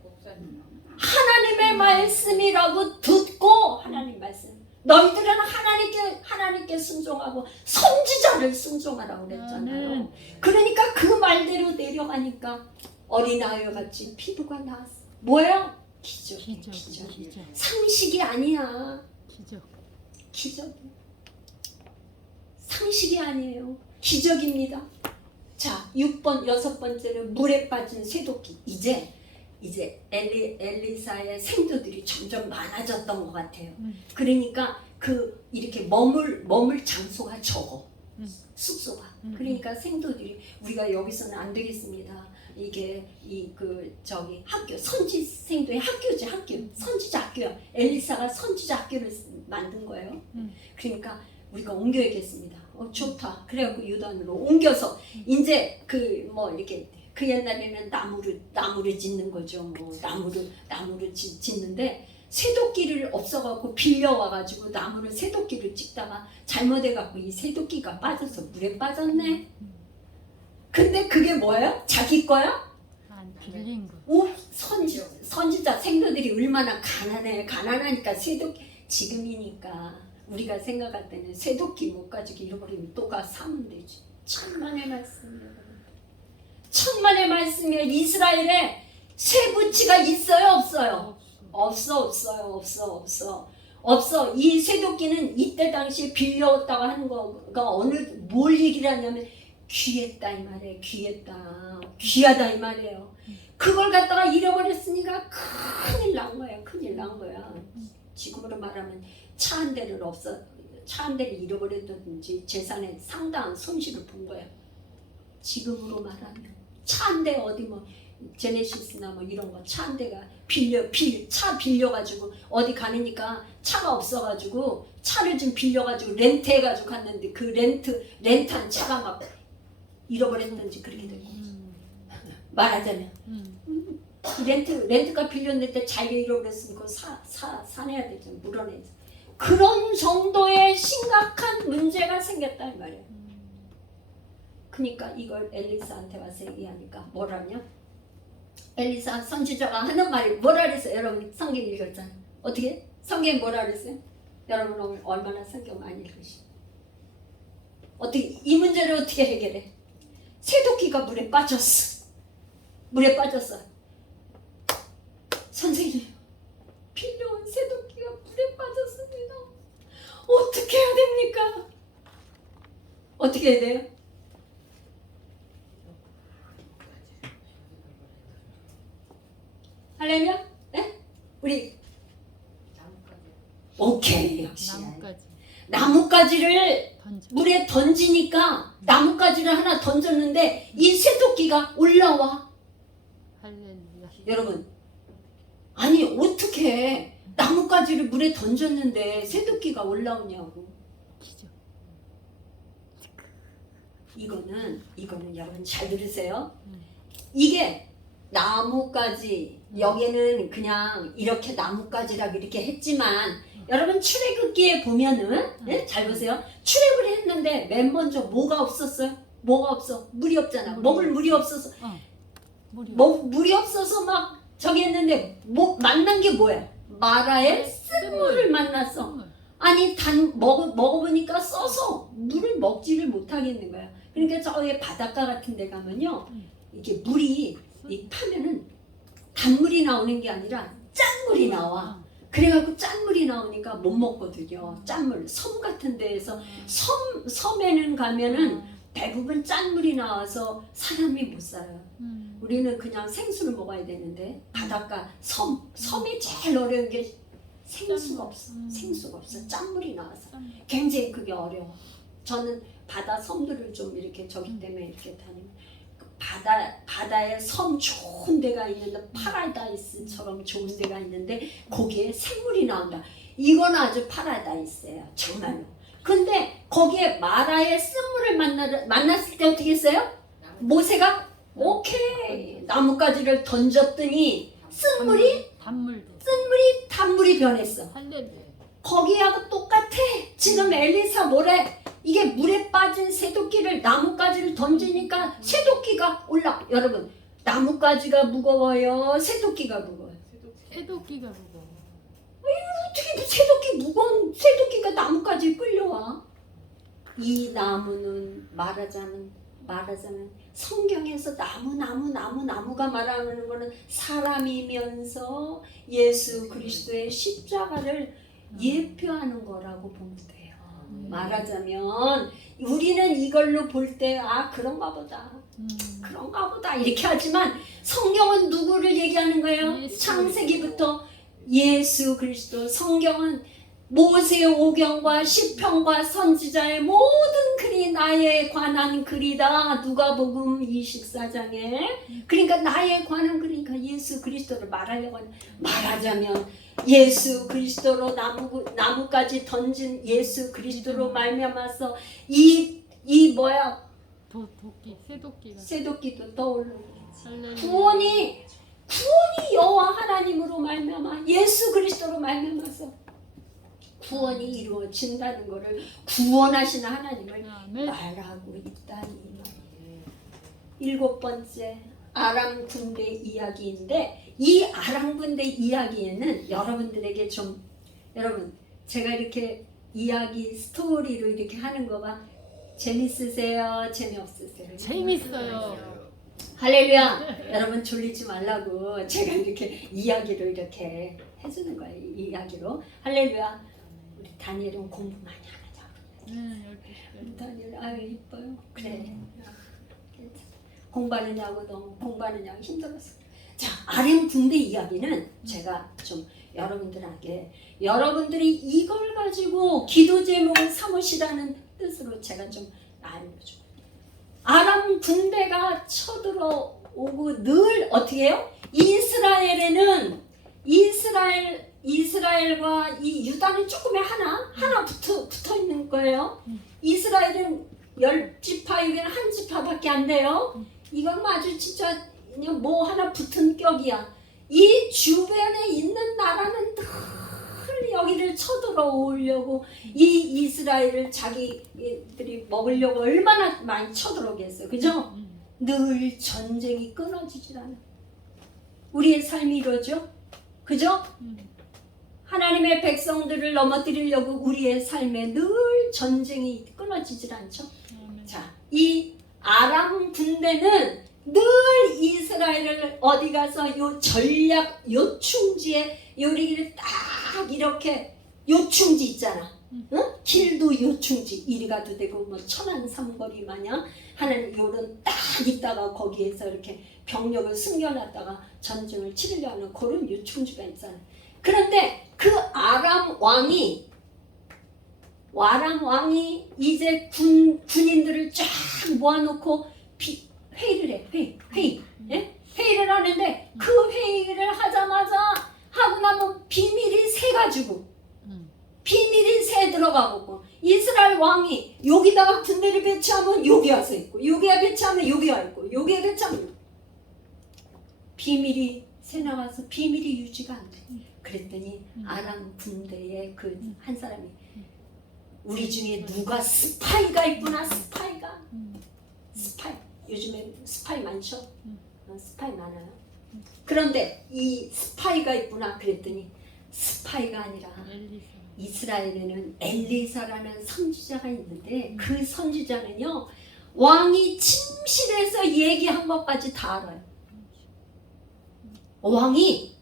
하나님의 말씀이라고 듣고 하나님 말씀. 너희들은 하나님께 순종하고 선지자를 순종하라고 그랬잖아요. 그러니까 그 말대로 내려가니까 어린아이와 같이 피부가 나왔어. 뭐예요? 기적. 상식이 아니야. 기적이야. 상식이 아니에요. 기적입니다. 자, 6번째로 물에 빠진 쇠도끼. 이제 엘리사의 생도들이 점점 많아졌던 것 같아요. 그러니까 이렇게 머물 장소가 적어. 숙소가. 그러니까 생도들이 우리가 여기서는 안 되겠습니다. 이게 학교 선지생도의 학교지 학교. 선지자 학교야. 엘리사가 선지자 학교를 만든 거예요. 그러니까 우리가 옮겨야겠습니다. 좋다. 그래갖고 요단으로 옮겨서 이제 이렇게 그 옛날에는 나무를 짓는 거죠. 나무를 짓는데 쇠도끼를 없어갖고 빌려와가지고 쇠도끼를 찍다가 잘못해갖고 이 쇠도끼가 빠져서 물에 빠졌네. 근데 그게 뭐예요? 자기 거야? 빌린 거. 선지자 생도들이 얼마나 가난하니까 쇠도끼 지금이니까 우리가 생각할 때는 쇠도끼 못 가지고 잃어버리면 또 가 사면 되지. 천만의 말씀이에요. 천만의 말씀이에요. 이스라엘에 쇠붙이가 있어요? 없어요? 없어. 이 쇠도끼는 이때 당시에 빌려왔다고 하는 거가 뭘 얘기를 하냐면 귀했다 이 말이에요. 귀하다 이 말이에요. 그걸 갖다가 잃어버렸으니까 큰일 난 거야. 지금으로 말하면 차 한 대를 잃어버렸든지 재산에 상당한 손실을 본 거야. 지금으로 말하면 차 한 대 어디 제네시스나 이런 거 차 한 대가 차 빌려가지고 어디 가니까 차가 없어가지고 차를 좀 빌려가지고 렌트해가지고 갔는데 그 렌트한 차가 막 잃어버렸든지 그렇게 된 거지. 말하자면 렌트가 빌렸는데 자기가 잃어버렸으면 그거 사내야 되죠. 물어내죠. 그런 정도의 심각한 문제가 생겼단 말이에요. 그러니까 이걸 엘리사한테 와서 얘기하니까 뭐라냐? 엘리사 선지자가 하는 말이 뭐라 그랬어요? 여러분 성경 읽었잖아요. 어떻게? 성경에 뭐라 그랬어요? 여러분 오늘 얼마나 성경 많이 읽으시? 어떻게 이 문제를 어떻게 해결해? 새도끼가 물에 빠졌어. 물에 빠졌어. 선생님, 빌려온 새도끼가 물에 빠졌습니다. 어떻게 해야 됩니까? 어떻게 해야 돼요? 할렐루야? 네? 우리 오케이 역시 나뭇가지 나뭇가지를 던져. 물에 던지니까 나뭇가지를 하나 던졌는데 이 새토끼가 올라와. 할렐루야. 여러분 아니 어떻게 나뭇가지를 물에 던졌는데 새토끼가 올라오냐고. 기적. 이거는 여러분 잘 들으세요. 이게 나뭇가지 여기는 그냥 이렇게 나뭇가지라고 이렇게 했지만 여러분 출애굽기에 보면은 네? 잘 보세요. 출애굽을 했는데 맨 먼저 뭐가 없었어요? 뭐가 없어? 물이 없잖아. 먹을 물이 없어서 물이 없어서 막 저기 했는데 뭐 만난 게 뭐야? 마라의 쓴물을 만났어. 선물. 아니 먹어보니까 써서 물을 먹지를 못하겠는 거야. 그러니까 저기 바닷가 같은 데 가면요 이게 물이 이 파면은 단물이 나오는 게 아니라 짠물이 나와. 그래갖고 짠물이 나오니까 못 먹거든요. 짠물 섬 같은 데에서 섬에는 가면은 대부분 짠물이 나와서 사람이 못 살아요. 우리는 그냥 생수를 먹어야 되는데 바닷가 섬에 제일 어려운 게 생수가 없어. 생수가 없어. 짠물이 나와서 굉장히 그게 어려워. 저는 바다 섬들을 좀 이렇게 저기 때문에 이렇게 다니면 바다에 섬 좋은 데가 있는데 파라다이스처럼 좋은 데가 있는데 거기에 생물이 나온다. 이건 아주 파라다이스예요. 정말로. 근데 거기에 마라의 쓴물을 만났을 때 어떻게 했어요? 모세가 오케이 나뭇가지를 던졌더니 쓴물이 단물이 변했어. 할렐루야. 거기하고 똑같아. 지금 엘리사 뭐래? 이게 물에 빠진 새도끼를 나뭇가지를 던지니까 새도끼가 올라. 여러분 나뭇가지가 무거워요? 새도끼가 무거워요? 새도끼가 무거워. 어떻게 새도끼 무거운 새도끼가 나뭇가지에 끌려와? 이 나무는 말하자면 성경에서 나무가 말하는 거는 사람이면서 예수 그리스도의 십자가를 예표하는 거라고 보면 돼요. 말하자면 우리는 이걸로 볼 때 그런가 보다 이렇게 하지만 성경은 누구를 얘기하는 거예요? 예수 창세기부터 예수 그리스도. 성경은 모세의 오경과 시편과 선지자의 모든 글이 나에 관한 글이다. 누가복음 24장에. 그러니까 나에 관한 글이니까 예수 그리스도를 말하려고 하는. 말하자면 예수 그리스도로 나무까지 던진 예수 그리스도로 말미암아서 이 뭐야 새도끼도 떠오르는 거지. 구원이 여호와 하나님으로 말미암아 예수 그리스도로 말미암아서 구원이 이루어진다는 것을 구원하시는 하나님을 말하고 있다니. 7번째 아람 군대 이야기인데 이 아람 군대 이야기에는 여러분들에게 여러분 제가 이렇게 이야기 스토리로 이렇게 하는 거 봐. 재밌으세요? 재미없으세요? 재밌어요. 할렐루야. 여러분 졸리지 말라고 제가 이렇게 이야기로 이렇게 해주는 거예요. 이야기로. 할렐루야. 우리 다니엘은 공부 많이 하느냐고. 우리 다니엘 아유 이뻐요. 그래. 공부하느냐고 힘들었어. 자, 아람 군대 이야기는 제가 좀 여러분들이 이걸 가지고 기도 제목을 삼으시라는 뜻으로 제가 좀 알려줘. 아람 군대가 쳐들어오고 늘 어떻게 해요? 이스라엘에는 이스라엘과 이 유다는 조금의 하나 붙어 있는 거예요. 이스라엘은 10지파, 여기는 한 지파밖에 안 돼요. 이건 아주 진짜 그냥 뭐 하나 붙은 격이야. 이 주변에 있는 나라는 늘 여기를 쳐들어오려고 이 이스라엘을 자기들이 먹으려고 얼마나 많이 쳐들어오겠어요. 그죠? 늘 전쟁이 끊어지질 않아. 우리의 삶이 이러죠? 그죠? 하나님의 백성들을 넘어뜨리려고 우리의 삶에 늘 전쟁이 끊어지질 않죠? 자, 이 아람 군대는 늘 이스라엘을 어디 가서 요 전략 요충지에 요리를 딱 이렇게 요충지 있잖아. 응? 길도 요충지 이리 가도 되고 뭐 천안 삼거리 마냥 하나님 요런 딱 있다가 거기에서 이렇게 병력을 숨겨놨다가 전쟁을 치르려 하는 그런 요충지가 있잖아. 그런데 그 아람 왕이 이제 군인들을 쫙 모아놓고 회의를 해. 회의. 예? 회의를 하는데 그 회의를 하자마자 하고 나면 비밀이 새가지고 비밀이 새 들어가고 이스라엘 왕이 여기다가 군대를 배치하면 여기 와서 있고 여기에 배치하면 여기 와 있고 여기에 배치하면 비밀이 새 나와서 비밀이 유지가 안 돼. 그랬더니 아람 군대에 그 한 사람이 우리 중에 누가 스파이가 있구나. 스파이 요즘에 스파이 많죠? 스파이 많아요. 그런데 이 스파이가 있구나 그랬더니 스파이가 아니라 이스라엘에는 엘리사라는 선지자가 있는데 그 선지자는요 왕이 침실에서 얘기한 것까지 다 알아요. 왕이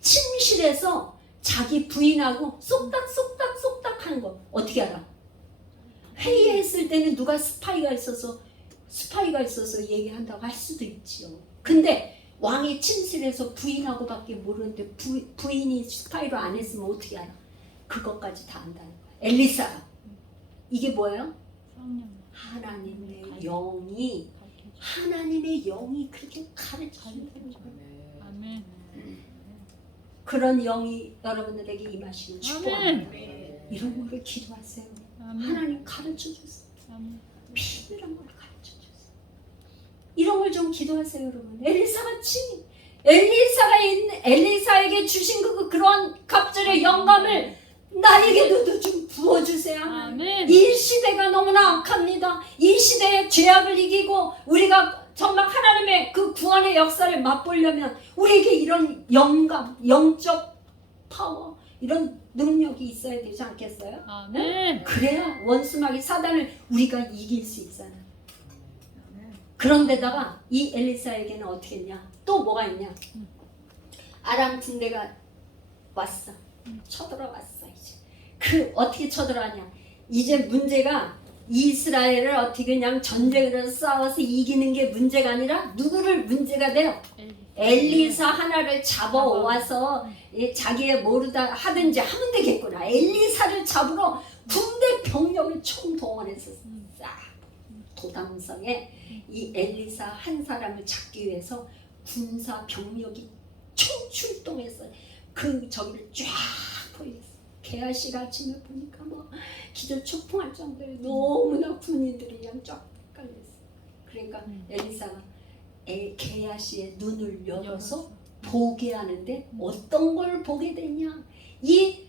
침실에서 자기 부인하고 쏙닥 하는 거 어떻게 알아? 회의했을 때는 누가 스파이가 있어서 얘기한다고 할 수도 있지요. 근데 왕이 침실에서 부인하고 밖에 모르는데 부인이 스파이로 안 했으면 어떻게 알아? 그것까지 다 안다는 거야. 엘리사가. 이게 뭐예요? 하나님의 영이 그렇게 가르쳐주는 거예요. 아멘. 그런 영이 여러분들에게 임하시는 축복합니다. 이런 거를 기도하세요. 하나님 가르쳐주세요. 비밀한 걸 가르쳐주세요. 이런 걸 좀 기도하세요, 여러분. 엘리사같이 엘리사에게 주신 그런 갑절의 영감을 나에게도 좀 부어주세요. 아멘. 이 시대가 너무나 악합니다. 이 시대의 죄악을 이기고 우리가 정말 하나님의 그 구원의 역사를 맛보려면 우리에게 이런 영감, 영적 파워, 이런 능력이 있어야 되지 않겠어요? 아멘. 그래야 원수마귀 사단을 우리가 이길 수 있잖아요. 그런데다가 이 엘리사에게는 어떻게 했냐? 또 뭐가 있냐? 아람 군대가 왔어. 쳐들어왔어 이제. 그 어떻게 쳐들어왔냐? 이제 문제가 이스라엘을 어떻게 그냥 전쟁으로 싸워서 이기는 게 문제가 아니라 누구를 문제가 돼요? 엘리사 하나를 잡아와서 자기의 모르다 하든지 하면 되겠구나. 엘리사를 잡으러 군대 병력을 총동원해서 싹 도당성에 이 엘리사 한 사람을 잡기 위해서 군사 병력이 총출동해서 그 저기를 쫙 보였어. 게하시가 아침에 보니까 뭐 기절 초풍할 정도로 너무나 군인들이 그냥 쫙 깔렸어. 그러니까 엘리사가 게하시의 눈을 열어서 보게 하는데 어떤 걸 보게 되냐? 이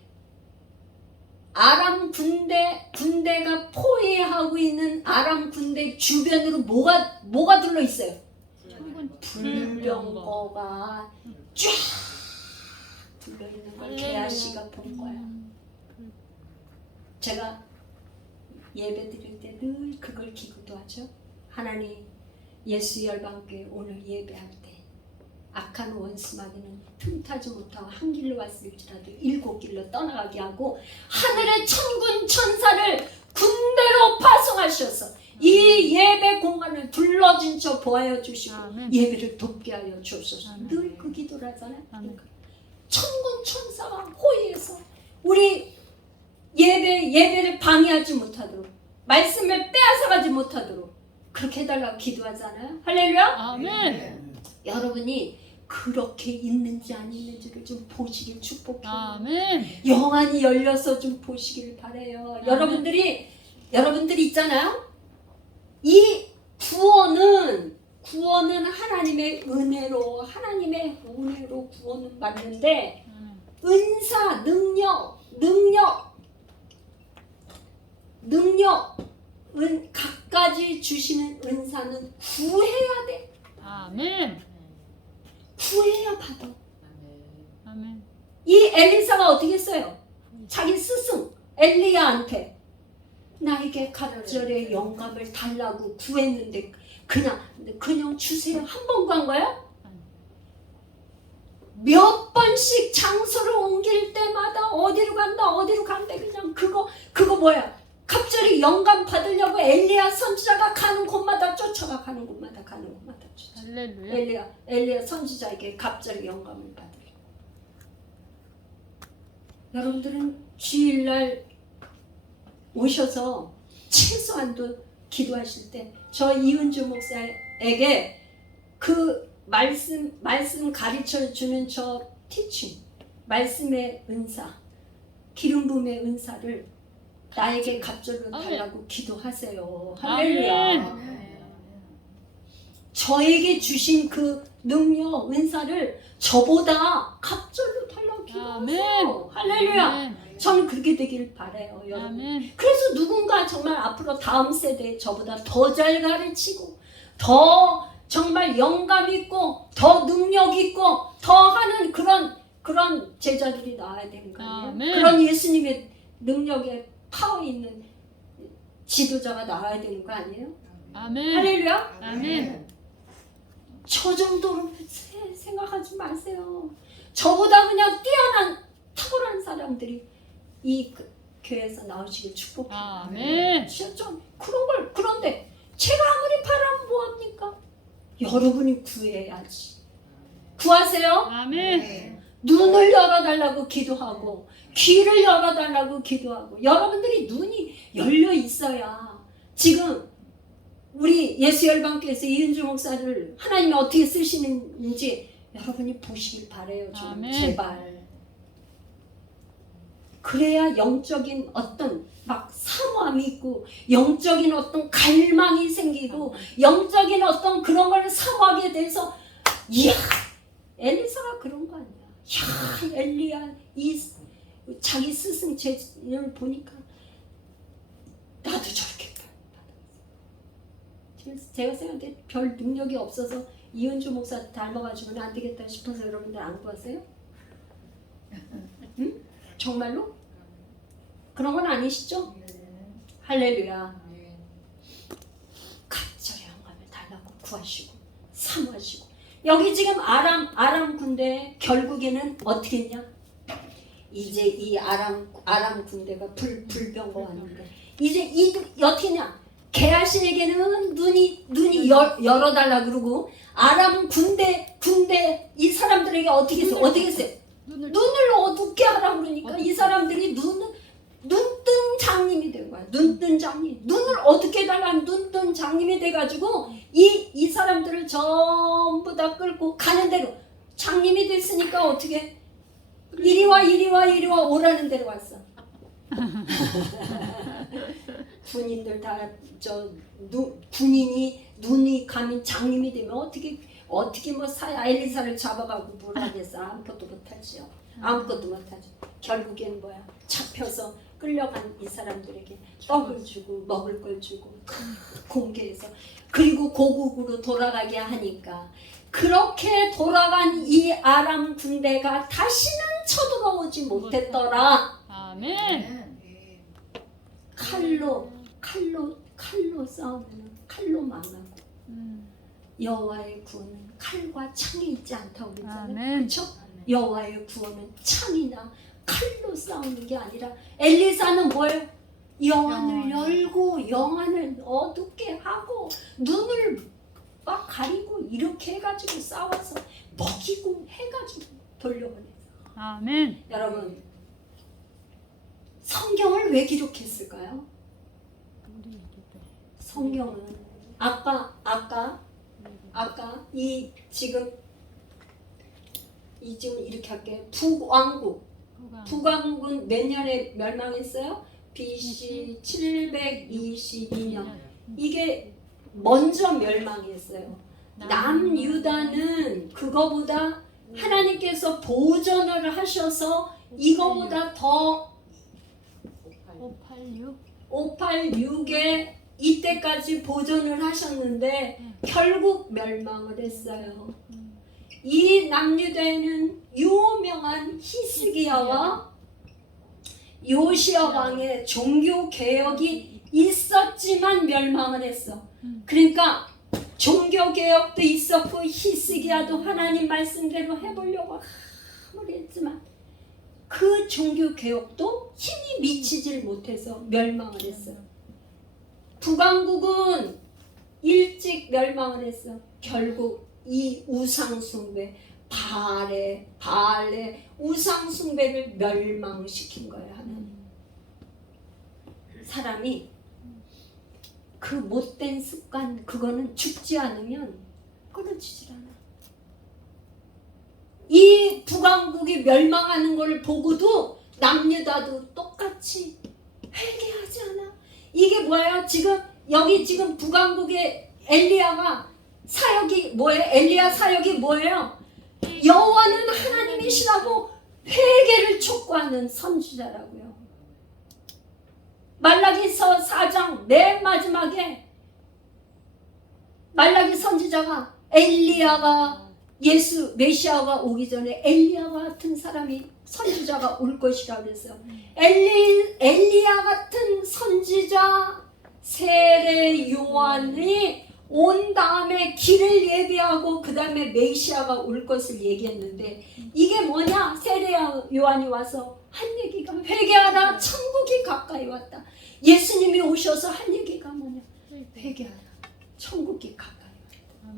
아람 군대가 포위하고 있는 아람 군대 주변으로 뭐가 둘러 있어요? 불병거가 쫙 둘러 있는 걸 게하시가 본 거야. 제가 예배 드릴 때 늘 그걸 기도하죠. 하나님, 예수 열방교회 오늘 예배할 때 악한 원수마귀는 틈타지 못하고 한 길로 왔을지라도 7길로 떠나가게 하고 하늘의 천군 천사를 군대로 파송하셔서 이 예배 공간을 둘러진 저 보하여 주시고 예배를 돕게 하여 주옵소서. 늘 그 기도를 하잖아요. 그러니까 천군 천사가 호위해서 우리 예배를 방해하지 못하도록, 말씀을 빼앗아가지 못하도록 그렇게 해달라고 기도하잖아요. 할렐루야. 아멘. 여러분이 그렇게 있는지 안 있는지를 좀 보시길 축복해요. 아멘. 영안이 열려서 좀 보시길 바래요. 여러분들이 있잖아요. 이 구원은 하나님의 은혜로 구원은 받는데 은사, 능력, 각가지 주시는 은사는 구해야 돼. 아멘. 구해야 받아. 아멘. 이 엘리사가 어떻게 했어요? 자기 스승 엘리야한테 나에게 갑절의 영감을 달라고 구했는데 그냥 주세요. 한 번 간 거야? 몇 번씩 장소를 옮길 때마다 어디로 간다 그냥 그거 뭐야? 갑자기 영감 받으려고 엘리야 선지자가 가는 곳마다 쫓아가 가는 곳마다 쫓아가. 할렐루야. 엘리야 선지자에게 갑자기 영감을 받으려. 여러분들은 주일날 오셔서 최소한도 기도하실 때 저 이은주 목사에게 그 말씀 가르쳐 주는 저 티칭, 말씀의 은사, 기름 부음의 은사를 나에게 갑절로 달라고 기도하세요. 할렐루야. 저에게 주신 그 능력, 은사를 저보다 갑절로 달라고 기도하세요. 할렐루야. 저는 그렇게 되길 바라요, 여러분. 아멘. 그래서 누군가 정말 앞으로 다음 세대에 저보다 더 잘 가르치고 더 정말 영감 있고 더 능력 있고 더 하는 그런 제자들이 나와야 되는 거 아니에요? 아멘. 그런 예수님의 능력에 파워 있는 지도자가 나와야 되는 거 아니에요? 아멘. 할렐루야. 아멘. 저 정도로 생각하지 마세요. 저보다 그냥 뛰어난 탁월한 사람들이 이 교회에서 나오시길 축복합니다. 아멘. 진짜 그런데 제가 아무리 바라면 뭐합니까? 여러분이 구해야지. 구하세요. 아멘. 눈을 열어달라고 기도하고 귀를 열어달라고 기도하고 여러분들이 눈이 열려 있어야 지금 우리 예수열방교회에서 이은주 목사를 하나님이 어떻게 쓰시는지 여러분이 보시길 바래요. 좀 아멘. 제발. 그래야 영적인 어떤 막 사모함이 있고 영적인 어떤 갈망이 생기고 영적인 어떤 그런 걸 사모하게 돼서 이야 엘리사가 그런 거 아니야. 야 엘리야 이 자기 스승 제를 보니까 나도 저렇게 받아봤어. 제가 생각할 때 별 능력이 없어서 이은주 목사 닮아가지고는 안 되겠다 싶어서 여러분들 안 구하세요? 응? 정말로? 그런 건 아니시죠? 할렐루야. 갑절의 영감을 달라고 구하시고 사모하시고 여기 지금 아람 군대 결국에는 어떻게 했냐? 이제 이 아람 군대가 불병거 왔는데 이제 어떻게 했냐? 게하신에게는 눈이 열어달라 그러고 아람 군대 이 사람들에게 어떻게 했어요? 눈을 어둡게 하라 그러니까 이 사람들이 눈뜬 장님이 된 거야. 눈뜬 장님. 눈을 어둡게 해달라는 눈뜬 장님이 돼가지고 이 사람들을 전부 다 끌고 가는 대로 장님이 됐으니까 어떻게 이리 와 오라는 대로 왔어. 군인들 다 군인이 눈이 감인 장님이 되면 어떻게 뭐 엘리사를 잡아가고 뭘 하겠어. 아무것도 못하지요. 아무것도 못하죠. 결국엔 뭐야? 잡혀서 끌려간 이 사람들에게 떡을 주고 먹을 걸 주고 공개해서 그리고 고국으로 돌아가게 하니까 그렇게 돌아간 이 아람 군대가 다시는 쳐들어오지 못했더라. 아멘. 칼로 싸우면 칼로 망하고 여호와의 구원은 칼과 창이 있지 않다고 그랬잖아요. 그렇죠? 여호와의 구원은 창이나 칼로 싸우는 게 아니라 엘리사는 뭐예요? 영안을 열고 영안을 어둡게 하고 눈을 막 가리고 이렇게 해가지고 싸워서 먹이고 해가지고 돌려보냈어요. 아멘. 여러분 성경을 왜 기록했을까요? 성경은 아까 이 지금 이렇게 할게요. 북왕국은 몇 년에 멸망했어요? BC 722년. 이게 먼저 멸망했어요. 남유다는 그거보다 하나님께서 보존을 하셔서 이거보다 더 586에 이때까지 보존을 하셨는데 결국 멸망을 했어요. 이 남유다에는 유명한 히스기야와 요시야 왕의 종교 개혁이 있었지만 멸망을 했어. 그러니까 종교 개혁도 있었고 히스기야도 하나님 말씀대로 해보려고 아무리 했지만 그 종교 개혁도 힘이 미치질 못해서 멸망을 했어요. 북왕국은 일찍 멸망을 했어. 결국 이 우상숭배, 바알의 우상숭배를 멸망시킨 거예요. 하나님. 사람이 그 못된 습관, 그거는 죽지 않으면 끊어지질 않아. 이 북왕국이 멸망하는 걸 보고도 남유다도 똑같이 회개하지 않아. 이게 뭐예요? 여기 지금 북왕국의 엘리야가 사역이 뭐예요? 엘리야 사역이 뭐예요? 여호와는 하나님이시라고 회개를 촉구하는 선지자라고요. 말라기서 4장 맨 마지막에 말라기 선지자가 엘리야가 메시아가 오기 전에 엘리야 같은 사람이 선지자가 올 것이라고 그랬어요. 엘리야 같은 선지자 세례 요한이 온 다음에 길을 예비하고 그 다음에 메시아가 올 것을 얘기했는데 이게 뭐냐? 세례 요한이 와서 한 얘기가 회개하라, 천국이 가까이 왔다. 예수님이 오셔서 한 얘기가 뭐냐? 회개하라, 천국이 가까이 왔다.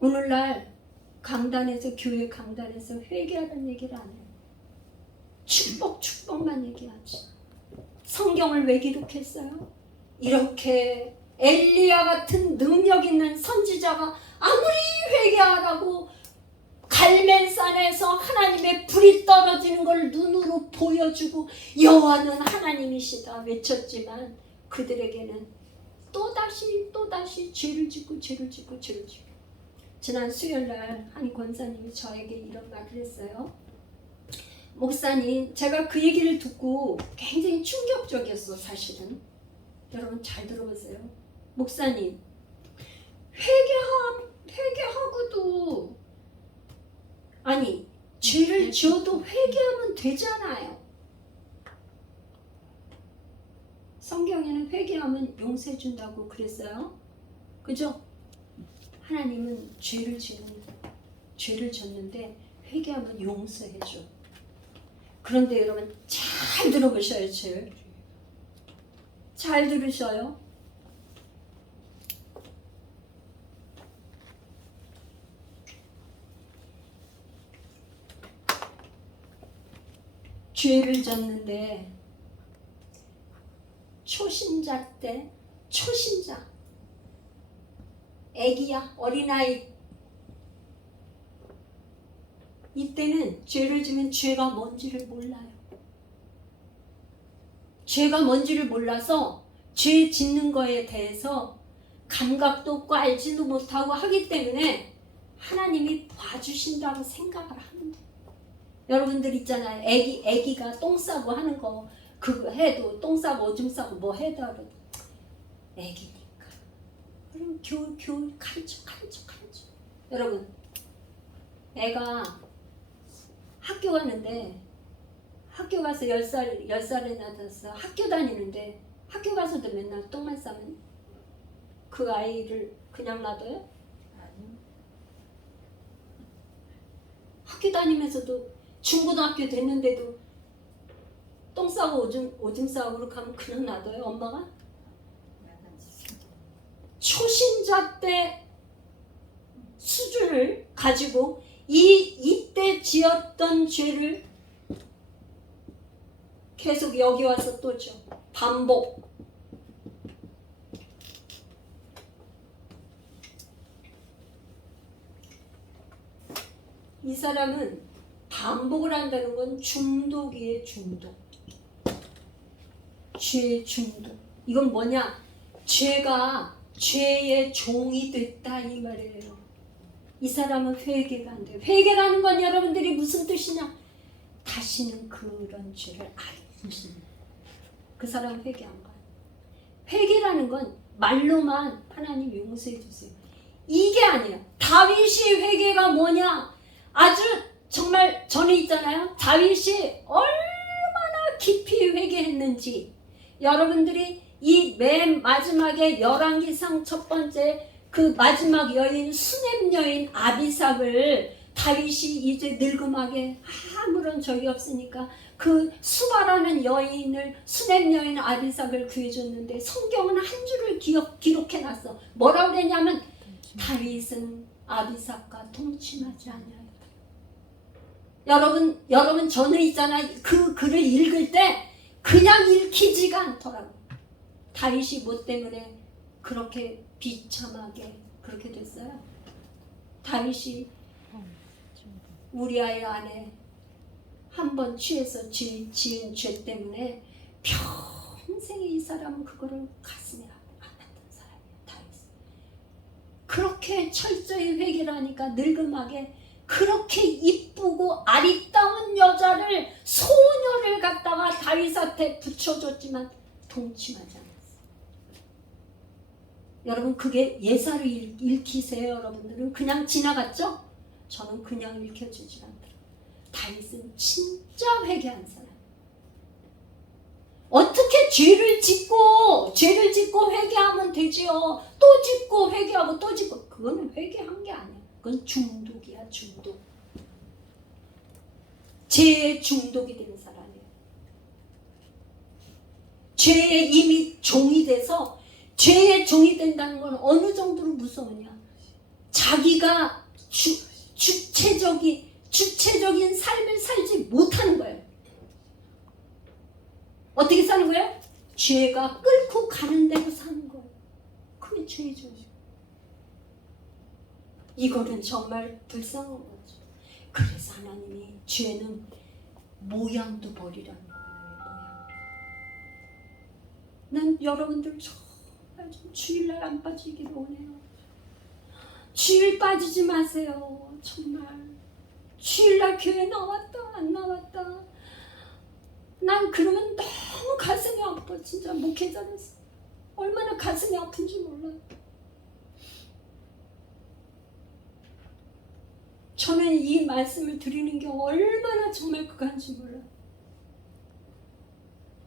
오늘날 강단에서, 교회 강단에서 회개하라는 얘기를 안 해요. 축복만 얘기하지. 성경을 왜 기록했어요? 이렇게 엘리야 같은 능력 있는 선지자가 아무리 회개하라고 갈멜산에서 하나님의 불이 떨어지는 걸 눈으로 보여주고 여호와는 하나님이시다 외쳤지만 그들에게는 또다시 죄를 짓고 지난 수요일날 한 권사님이 저에게 이런 말을 했어요. 목사님, 제가 그 얘기를 듣고 굉장히 충격적이었어. 사실은 여러분 잘 들어보세요. 목사님, 회개하고도 아니 죄를 지어도 회개하면 되잖아요. 성경에는 회개하면 용서해 준다고 그랬어요. 그죠? 하나님은 죄를 졌는데 회개하면 용서해 줘. 그런데 여러분 잘 들어보셔요. 잘 들으셔요. 죄를 졌는데 초신자 애기야, 어린아이, 이때는 죄를 지면 죄가 뭔지를 몰라요. 죄가 뭔지를 몰라서 죄 짓는 거에 대해서 감각도 없고 알지도 못하고 하기 때문에 하나님이 봐주신다고 생각을 하는 거예요. 여러분들 있잖아요. 애기가 똥 싸고 하는 거 그거 해도 똥 싸고 오줌 싸고 뭐 해도 애기니까. 그럼 교훈 가르쳐. 여러분, 애가 학교 갔는데 학교 가서 10살이나 돼서 학교 다니는데 학교 가서도 맨날 똥만 싸면 그 아이를 그냥 놔둬요? 학교 다니면서도 중고등학교 됐는데도 똥 싸고 오줌 싸고 그렇게 하면 그냥 놔둬요? 엄마가? 초신자 때 수준을 가지고 이때 지었던 죄를 계속 여기 와서 또 져. 반복. 이 사람은 반복을 한다는 건 중독이에요. 중독. 죄 중독. 이건 뭐냐? 죄가 죄의 종이 됐다 이 말이에요. 이 사람은 회개가 안 돼요. 회개라는 건 여러분들이 무슨 뜻이냐? 다시는 그런 죄를 안 짓는. 그 사람 회개 안 가요. 회개라는 건 말로만 하나님 용서해 주세요. 이게 아니에요. 다윗이 회개가 뭐냐? 아주 정말 전에 있잖아요. 다윗이 얼마나 깊이 회개했는지 여러분들이 이 맨 마지막에 열왕기상 첫 번째 그 마지막 여인 수넴 여인 아비삭을 다윗이 이제 늙음하게 아무런 적이 없으니까 그 수바라는 여인을 수넴 여인 아비삭을 구해줬는데 성경은 한 줄을 기록해놨어. 뭐라고 그랬냐면 다윗은 아비삭과 동침하지 않아요. 여러분 저는 있잖아요. 그 글을 읽을 때 그냥 읽히지가 않더라고. 다윗이 뭐 때문에 그렇게 비참하게 그렇게 됐어요? 다윗이 우리아의 아내 한 번 취해서 지은 죄 때문에 평생에 이 사람은 그거를 가슴에 안았던 사람이에요. 다윗. 그렇게 철저히 회개를 하니까 늙음하게 그렇게 이쁘고 아리따운 여자를 소녀를 갖다가 다윗한테 붙여줬지만 동침하지 않았어요. 여러분 그게 예사를 읽히세요. 여러분들은 그냥 지나갔죠? 저는 그냥 읽혀주지 않더라고요. 다윗은 진짜 회개한 사람. 어떻게 죄를 짓고 회개하면 되지요. 또 짓고 회개하고 또 짓고. 그거는 회개한 게 아니야. 그건 중독이야, 중독. 죄에 중독이 된 사람이에요. 죄에 이미 종이 돼서 죄의 종이 된다는 건 어느 정도로 무서우냐. 자기가 주체적인 삶을 살지 못하는 거예요. 어떻게 사는 거예요? 죄가 끌고 가는 대로 사는 거예요. 그게 죄의 종이죠. 이거는 정말 불쌍한 거죠. 그래서 하나님이 죄는 모양도 버리라는 거예요. 난 여러분들 정말 좀 주일날 안 빠지기를 원해요. 주일 빠지지 마세요. 정말 주일날 교회 나왔다 안 나왔다 난 그러면 너무 가슴이 아파. 진짜 목회자로서 얼마나 가슴이 아픈지 몰라요. 저는 이 말씀을 드리는 게 얼마나 정말 그간지 몰라요.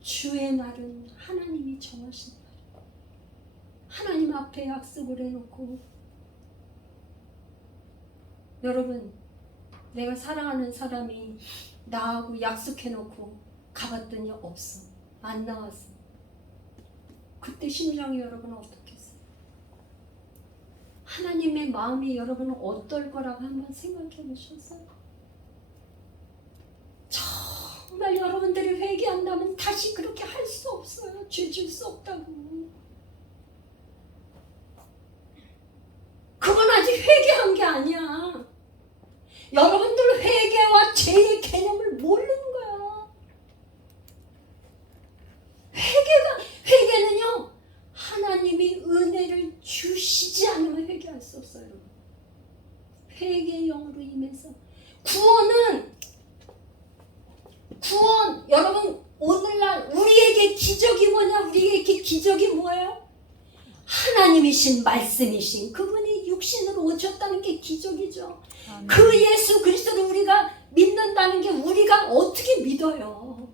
주의 날은 하나님이 정하신 날. 하나님 앞에 약속을 해놓고 여러분 내가 사랑하는 사람이 나하고 약속해놓고 가봤더니 없어. 안 나왔어. 그때 심정이 여러분 어떻겠어요? 하나님의 마음이 여러분은 어떨 거라고 한번 생각해 보셨어요? 정말 여러분들이 회개한다면 다시 그렇게 할 수 없어요. 죄 질 수 없다고. 그건 아직 회개한 게 아니야. 여러분들 회개와 죄의 개념을 모르는 거야. 회개는요 하나님이 은혜를 주시지 않으면 회개할 수 없어요. 회개의 영으로 임해서 구원 여러분 오늘날 우리에게 기적이 뭐냐? 우리에게 기적이 뭐예요? 하나님이신 말씀이신 그분이 육신으로 오셨다는 게 기적이죠. 아멘. 그 예수 그리스도를 우리가 믿는다는 게 우리가 어떻게 믿어요?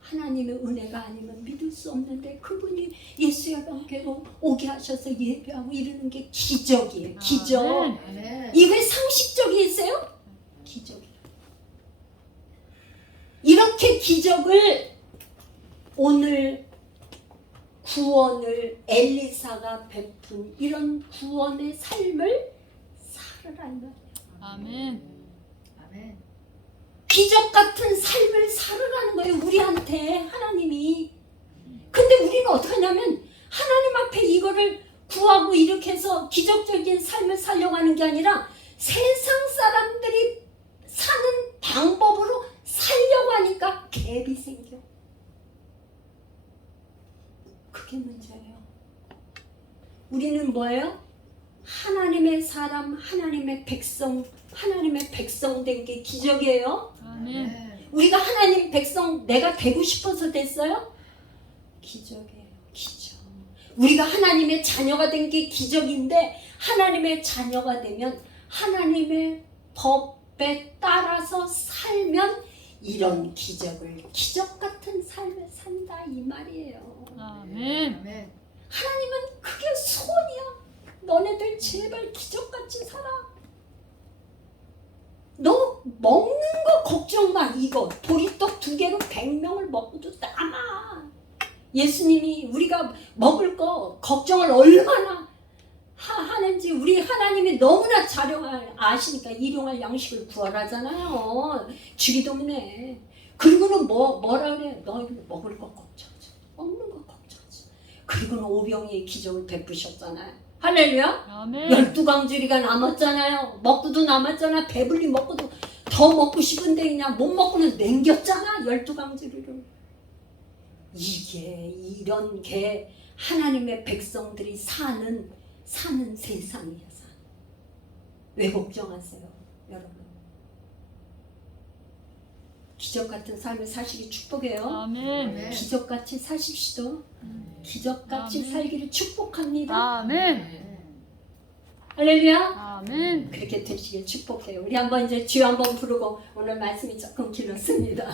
하나님의 은혜가 아니면 믿을 수 없는데 그분이 예수의 관계로 오게 하셔서 예배하고 이러는 게 기적이에요. 기적. 아멘. 이게 상식적이세요? 기적이에요. 이렇게 기적을 오늘 구원을 엘리사가 베푼 이런 구원의 삶을 살아라 이 말이에요. 아멘. 아멘. 기적 같은 삶을 살아가는 거예요. 우리한테 하나님이. 근데 우리는 어떻게 하냐면 하나님 앞에 이거를 구하고 이렇게 해서 기적적인 삶을 살려고 하는 게 아니라 세상 사람들이 사는 방법으로 살려고 하니까 갭이 생겨. 그게 문제예요. 우리는 뭐예요? 하나님의 사람, 하나님의 백성 된 게 기적이에요. 아멘. 우리가 하나님 백성 내가 되고 싶어서 됐어요? 기적이에요. 기적. 우리가 하나님의 자녀가 된 게 기적인데 하나님의 자녀가 되면 하나님의 법에 따라서 살면 이런 기적을 기적 같은 삶을 산다 이 말이에요. 아멘. 아멘. 하나님은 그게 소원이야. 너네들 제발 기적같이 살아. 너 먹는 거 걱정 마. 이거 보리떡 2개로 100명을 먹고도 남아. 예수님이 우리가 먹을 거 걱정을 얼마나 하는지 우리 하나님이 너무나 아시니까 일용할 양식을 구하라잖아요. 주기도문에. 그리고는 뭐라 그래? 너희들 먹을 거 걱정하지. 먹는 거 걱정하지. 그리고는 오병이의 기적을 베푸셨잖아요. 할렐루야. 아멘. 12강줄이가 남았잖아요. 먹고도 남았잖아. 배불리 먹고도 더 먹고 싶은데 그냥 못 먹고는 남겼잖아. 12강줄이를. 이게 이런 게 하나님의 백성들이 사는 세상이야. 왜 걱정하세요, 여러분? 기적같은 삶을 사시기 축복해요. 아멘. 네. 기적같이 사십시오. 기적같이 아멘. 살기를 축복합니다. 아멘. 할렐루야. 아멘. 그렇게 되시길 축복해요. 우리 한번 이제 주여 한번 부르고, 오늘 말씀이 조금 길었습니다.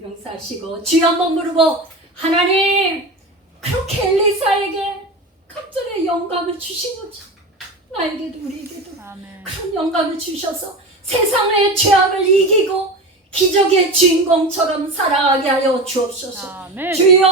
용서하시고 주여 한번 부르고, 하나님 그렇게 엘리사에게 갑자기 영감을 주신 거죠. 나에게도 우리에게도 아멘. 그런 영감을 주셔서 세상의 죄악을 이기고 기적의 주인공처럼 살아가게 하여 주옵소서. 아멘. 주여